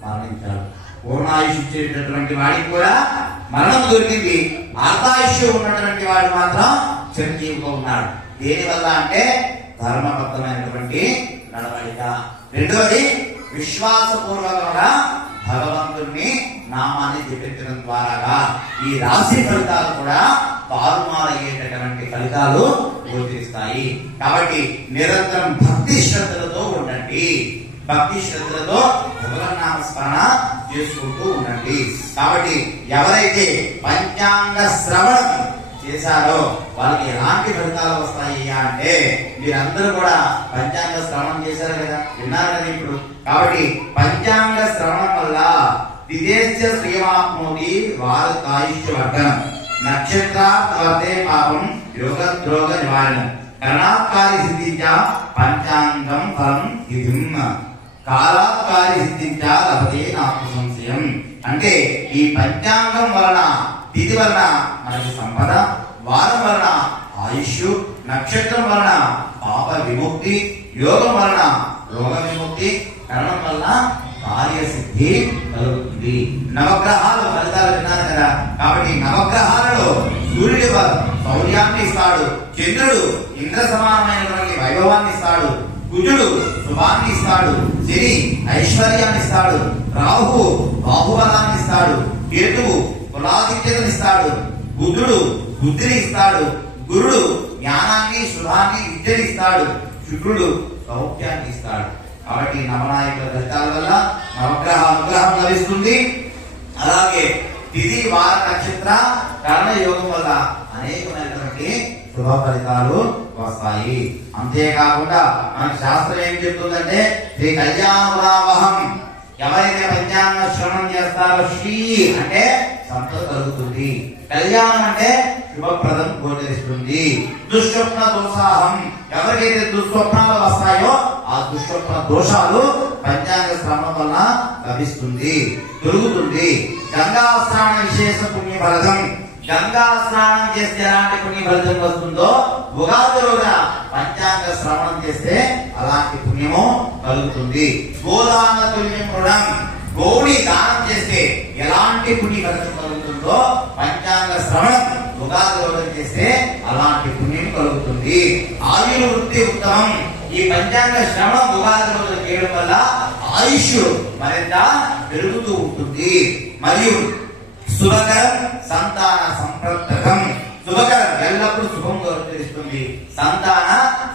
మరణించాడు. పూర్ణాయుష్ ఇచ్చేటటువంటి వాడికి కూడా మరణం దొరికింది. అర్ధాయుష్యం ఉన్నటువంటి వాడు మాత్రం చిరంజీవిగా ఉన్నాడు. దేనివల్ల అంటే ధర్మబద్ధమైనటువంటి నడవడిక. రెండవది విశ్వాసపూర్వకంగా భగవంతుడిని నామాన్ని జపించడం ద్వారా ఈ రాశి ఫలితాలు కూడా తారుమారయ్యేటటువంటి ఫలితాలు గోచరిస్తాయి. కాబట్టి నిరంతరం భక్తి శ్రద్ధలతో ఉండండి, భక్తి శ్రద్ధలతో భగవన్నామ స్మరణ చేసుకుంటూ ఉండండి. కాబట్టి ఎవరైతే పంచాంగ శ్రవణం చేశారో వాళ్ళకి ఎలాంటి ఫలితాలు వస్తాయి అంటే, మీరందరూ కూడా పంచాంగ శ్రవణం చేశారు కదా, విన్నారు కదా ఇప్పుడు. కాబట్టి పంచాంగ శ్రవణం వల్ల విదేశ శ్రీమాత్మోది వారు ఆయుష్వర్ధనం, నక్షత్రార్థే పాపం, యోగద్రోగ నివారణం, కరణాత్కారి సిద్ధించ పంచాంగం ఫలం విధిం, కాలాత్కారి సిద్ధించ లభతే నాత్మ సంశయం. అంటే ఈ పంచాంగం వలన, తిథి వలన మనకి సంపద, వారం వలన ఆయుష్, నక్షత్రం వలన పాప విముక్తి, యోగం వలన రోగ విముక్తి, కరణం వలన కార్యసిద్ధి కలుగుతుంది. నవగ్రహాలు ఫలితాలు విన్నారు కదా. కాబట్టి నవగ్రహాలలో సూర్యుడి శౌర్యాన్ని ఇస్తాడు, చంద్రుడు ఇంద్ర సమానమైనటువంటి వైభవాన్ని ఇస్తాడు, కుజుడు శుభాన్ని ఇస్తాడు, శని ఐశ్వర్యాన్ని ఇస్తాడు, రాహు బాహుబలాన్ని ఇస్తాడు, కేతువు కులాధిక్యతను ఇస్తాడు, బుధుడు బుద్ధిని ఇస్తాడు, గురుడు జ్ఞానాన్ని శుభాన్ని విద్యని ఇస్తాడు, శుక్రుడు సౌఖ్యాన్ని ఇస్తాడు. కాబట్టి నవనాయకుల ఫలితాల వల్ల నవగ్రహ అనుగ్రహం లభిస్తుంది. అలాగే తిథి వార నక్షత్ర కర్ణ యోగం వల్ల అనేకమైనటువంటి శుభ ఫలితాలు వస్తాయి. అంతేకాకుండా మన శాస్త్రం ఏం చెప్తుందంటే, శ్రీ కళ్యాణవహం, ఎవరైతే పంచాంగ శ్రవణం చేస్తారో శ్రీ అంటే సంపద కలుగుతుంది, కళ్యాణం అంటే శుభప్రదం గోచరిస్తుంది. దుస్వప్న దోషాహం, ఎవరికైతే దుస్వప్నాలు వస్తాయో ఆ దుస్వప్న దోషాలు పంచాంగ శ్రవణం వల్ల లభిస్తుంది, దొరుకుతుంది. గంగా స్నాన విశేష పుణ్య ఫలదం, గంగా స్నానం చేస్తే ఎలాంటి పుణ్య ఫలితం వస్తుందో ఉగాది రోజున పంచాంగ శ్రవణం చేస్తే అలాంటి పుణ్యము కలుగుతుంది. గోదాన తుల్యం రుణం, గోవుని దానం చేస్తే ఎలాంటి పుణ్య ఫలితం కలుగుతుందో పంచాంగ శ్రవణం ఉగాది రోజున చేస్తే అలాంటి పుణ్యం కలుగుతుంది. ఆయుర్వృత్తి ఉత్తమం, ఈ పంచాంగ శ్రవణం ఉగాది రోజున చేయడం వల్ల ఆయుష్ మరింత పెరుగుతూ ఉంటుంది. మరియు శుభకరం సంతాన సంప్రదం, శుభకరం ఎల్లప్పుడూ శుభంగా తెలుస్తుంది, సంతాన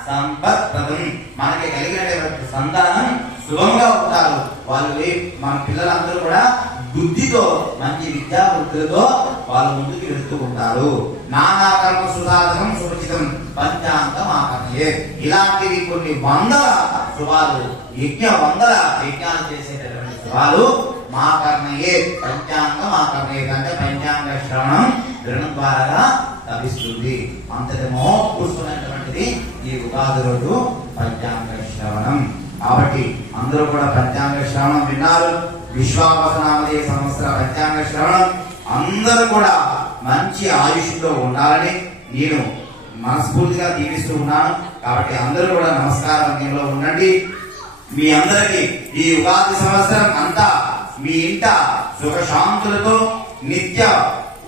సంపత్ప్రదం, మనకి కలిగినటువంటి సంతానం శుభంగా ఉంటారు. వాళ్ళు మన పిల్లలందరూ కూడా బుద్ధితో మంచి విద్యాబుద్ధులతో వాళ్ళు ముందుకు వెళ్తూ ఉంటారు. నానా కర్మ సుధాధనం సురక్షితం పంచాంగం ఆకర్ణయే, ఇలాంటివి కొన్ని వందల శుభాలు, వందల యజ్ఞాలు చేసేటటువంటి శుభాలు మా కర్ణయే, పంచాంగం ఆకర్ణయే అంటే పంచాంగ శ్రవణం వినడం ద్వారా లభిస్తుంది. అంతటి మహోత్కృష్టమైనటువంటిది ఈ ఉగాది రోజు పంచాంగ శ్రవణం. కాబట్టి అందరూ కూడా పంచాంగ శ్రవణం విన్నారు. విశ్వావసనామదే సంవత్సర పంచాంగ శ్రవణం అందరూ కూడా మంచి ఆయుష్తో ఉండాలని నేను మనస్ఫూర్తిగా దీవిస్తూ ఉన్నాను. కాబట్టి అందరూ కూడా నమస్కారంలో ఉండండి. మీ అందరికీ ఈ ఉగాది సంవత్సరం అంతా మీ ఇంట సుఖశాంతులతో, నిత్య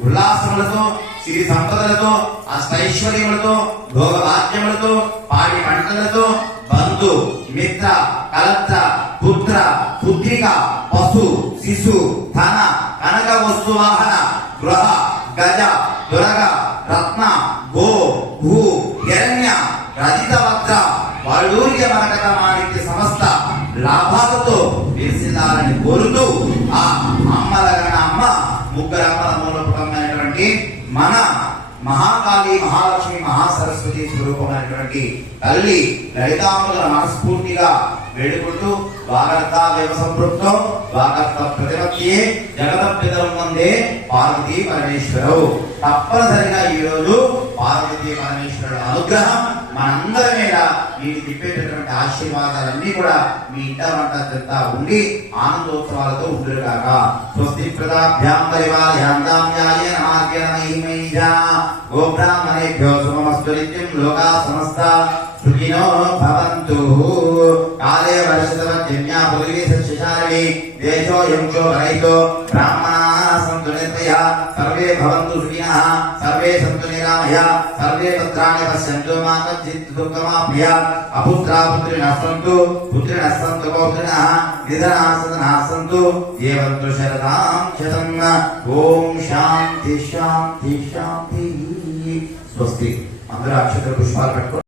ఉల్లాసములతో, సిరి సంపదలతో, అష్టైశ్వర్యములతో, భోగభాగ్యములతో, పాడి పంటలతో, బంధు మిత్ర కలత్ర పుత్ర పుత్రిక పశు శిశు ధన కనక వస్తు వాహన గృహ గజ దురగ రత్న గో భూ హిరణ్య రజిత వజ్ర వడూర్య మరకత మాణిక్య సమస్త లాభాలతో విరిసిల్లాలని కోరుతూ ఆ అమ్మలగన అమ్మ ముగ్గురమ్మల మూలపుటమైనటువంటి మన మహాకాళి మహాలక్ష్మి మహాసరస్వతి స్వరూపమైనటువంటి తల్లి లలితాంబుల మనస్ఫూర్తిగా వేడుకుంటూ వాగర్త వ్యవసంపృక్తం వాగర్త ప్రతిపత్తియే జగత పితరం వందే పార్వతీ పరమేశ్వరవు. తప్పనిసరిగా ఈ రోజు పార్వతీ పరమేశ్వరుడు అనుగ్రహం మనందరి మీద మీరు తిప్పేటటువంటి ఆశీర్వాదాలన్నీ కూడా మీ ఇంట వంట చెప్తా ఉండి ఆనందోత్సవాలతో ఉండుగాక. స్వస్తి ప్రదాభ్యాం పరివార్యాందామ్యాయ నమార్గ్యనమహిమైజా గోబ్రాహ్మణేభ్యో శుభమస్తు నిత్యం లోకా సమస్త సుఖినో భవంతు. కాలే వర్షితవత్యమ్యా పృథివీ సస్యశాలినీ దేశోऽयं శోభరహితో బ్రాహ్మణాः సంతు నిర్భయాः సర్వే భవంతు సుఖినः సర్వే సంతు నిరామయాः సర్వే పుత్రాణి పశ్యంతు మా కచ్చిత్ దుఃఖమాప్నుయాత్ అపుత్రా పుత్రిణः సంతు పుత్రిణः సంతు పౌత్రిణः నిధనాः సదనాः సంతు జీవంతు శరదాం శతం. ఓం శాంతి శాంతి శాంతి. స్వస్తి. అందరూ అక్షతల పుష్పాలు పెట్టుకో.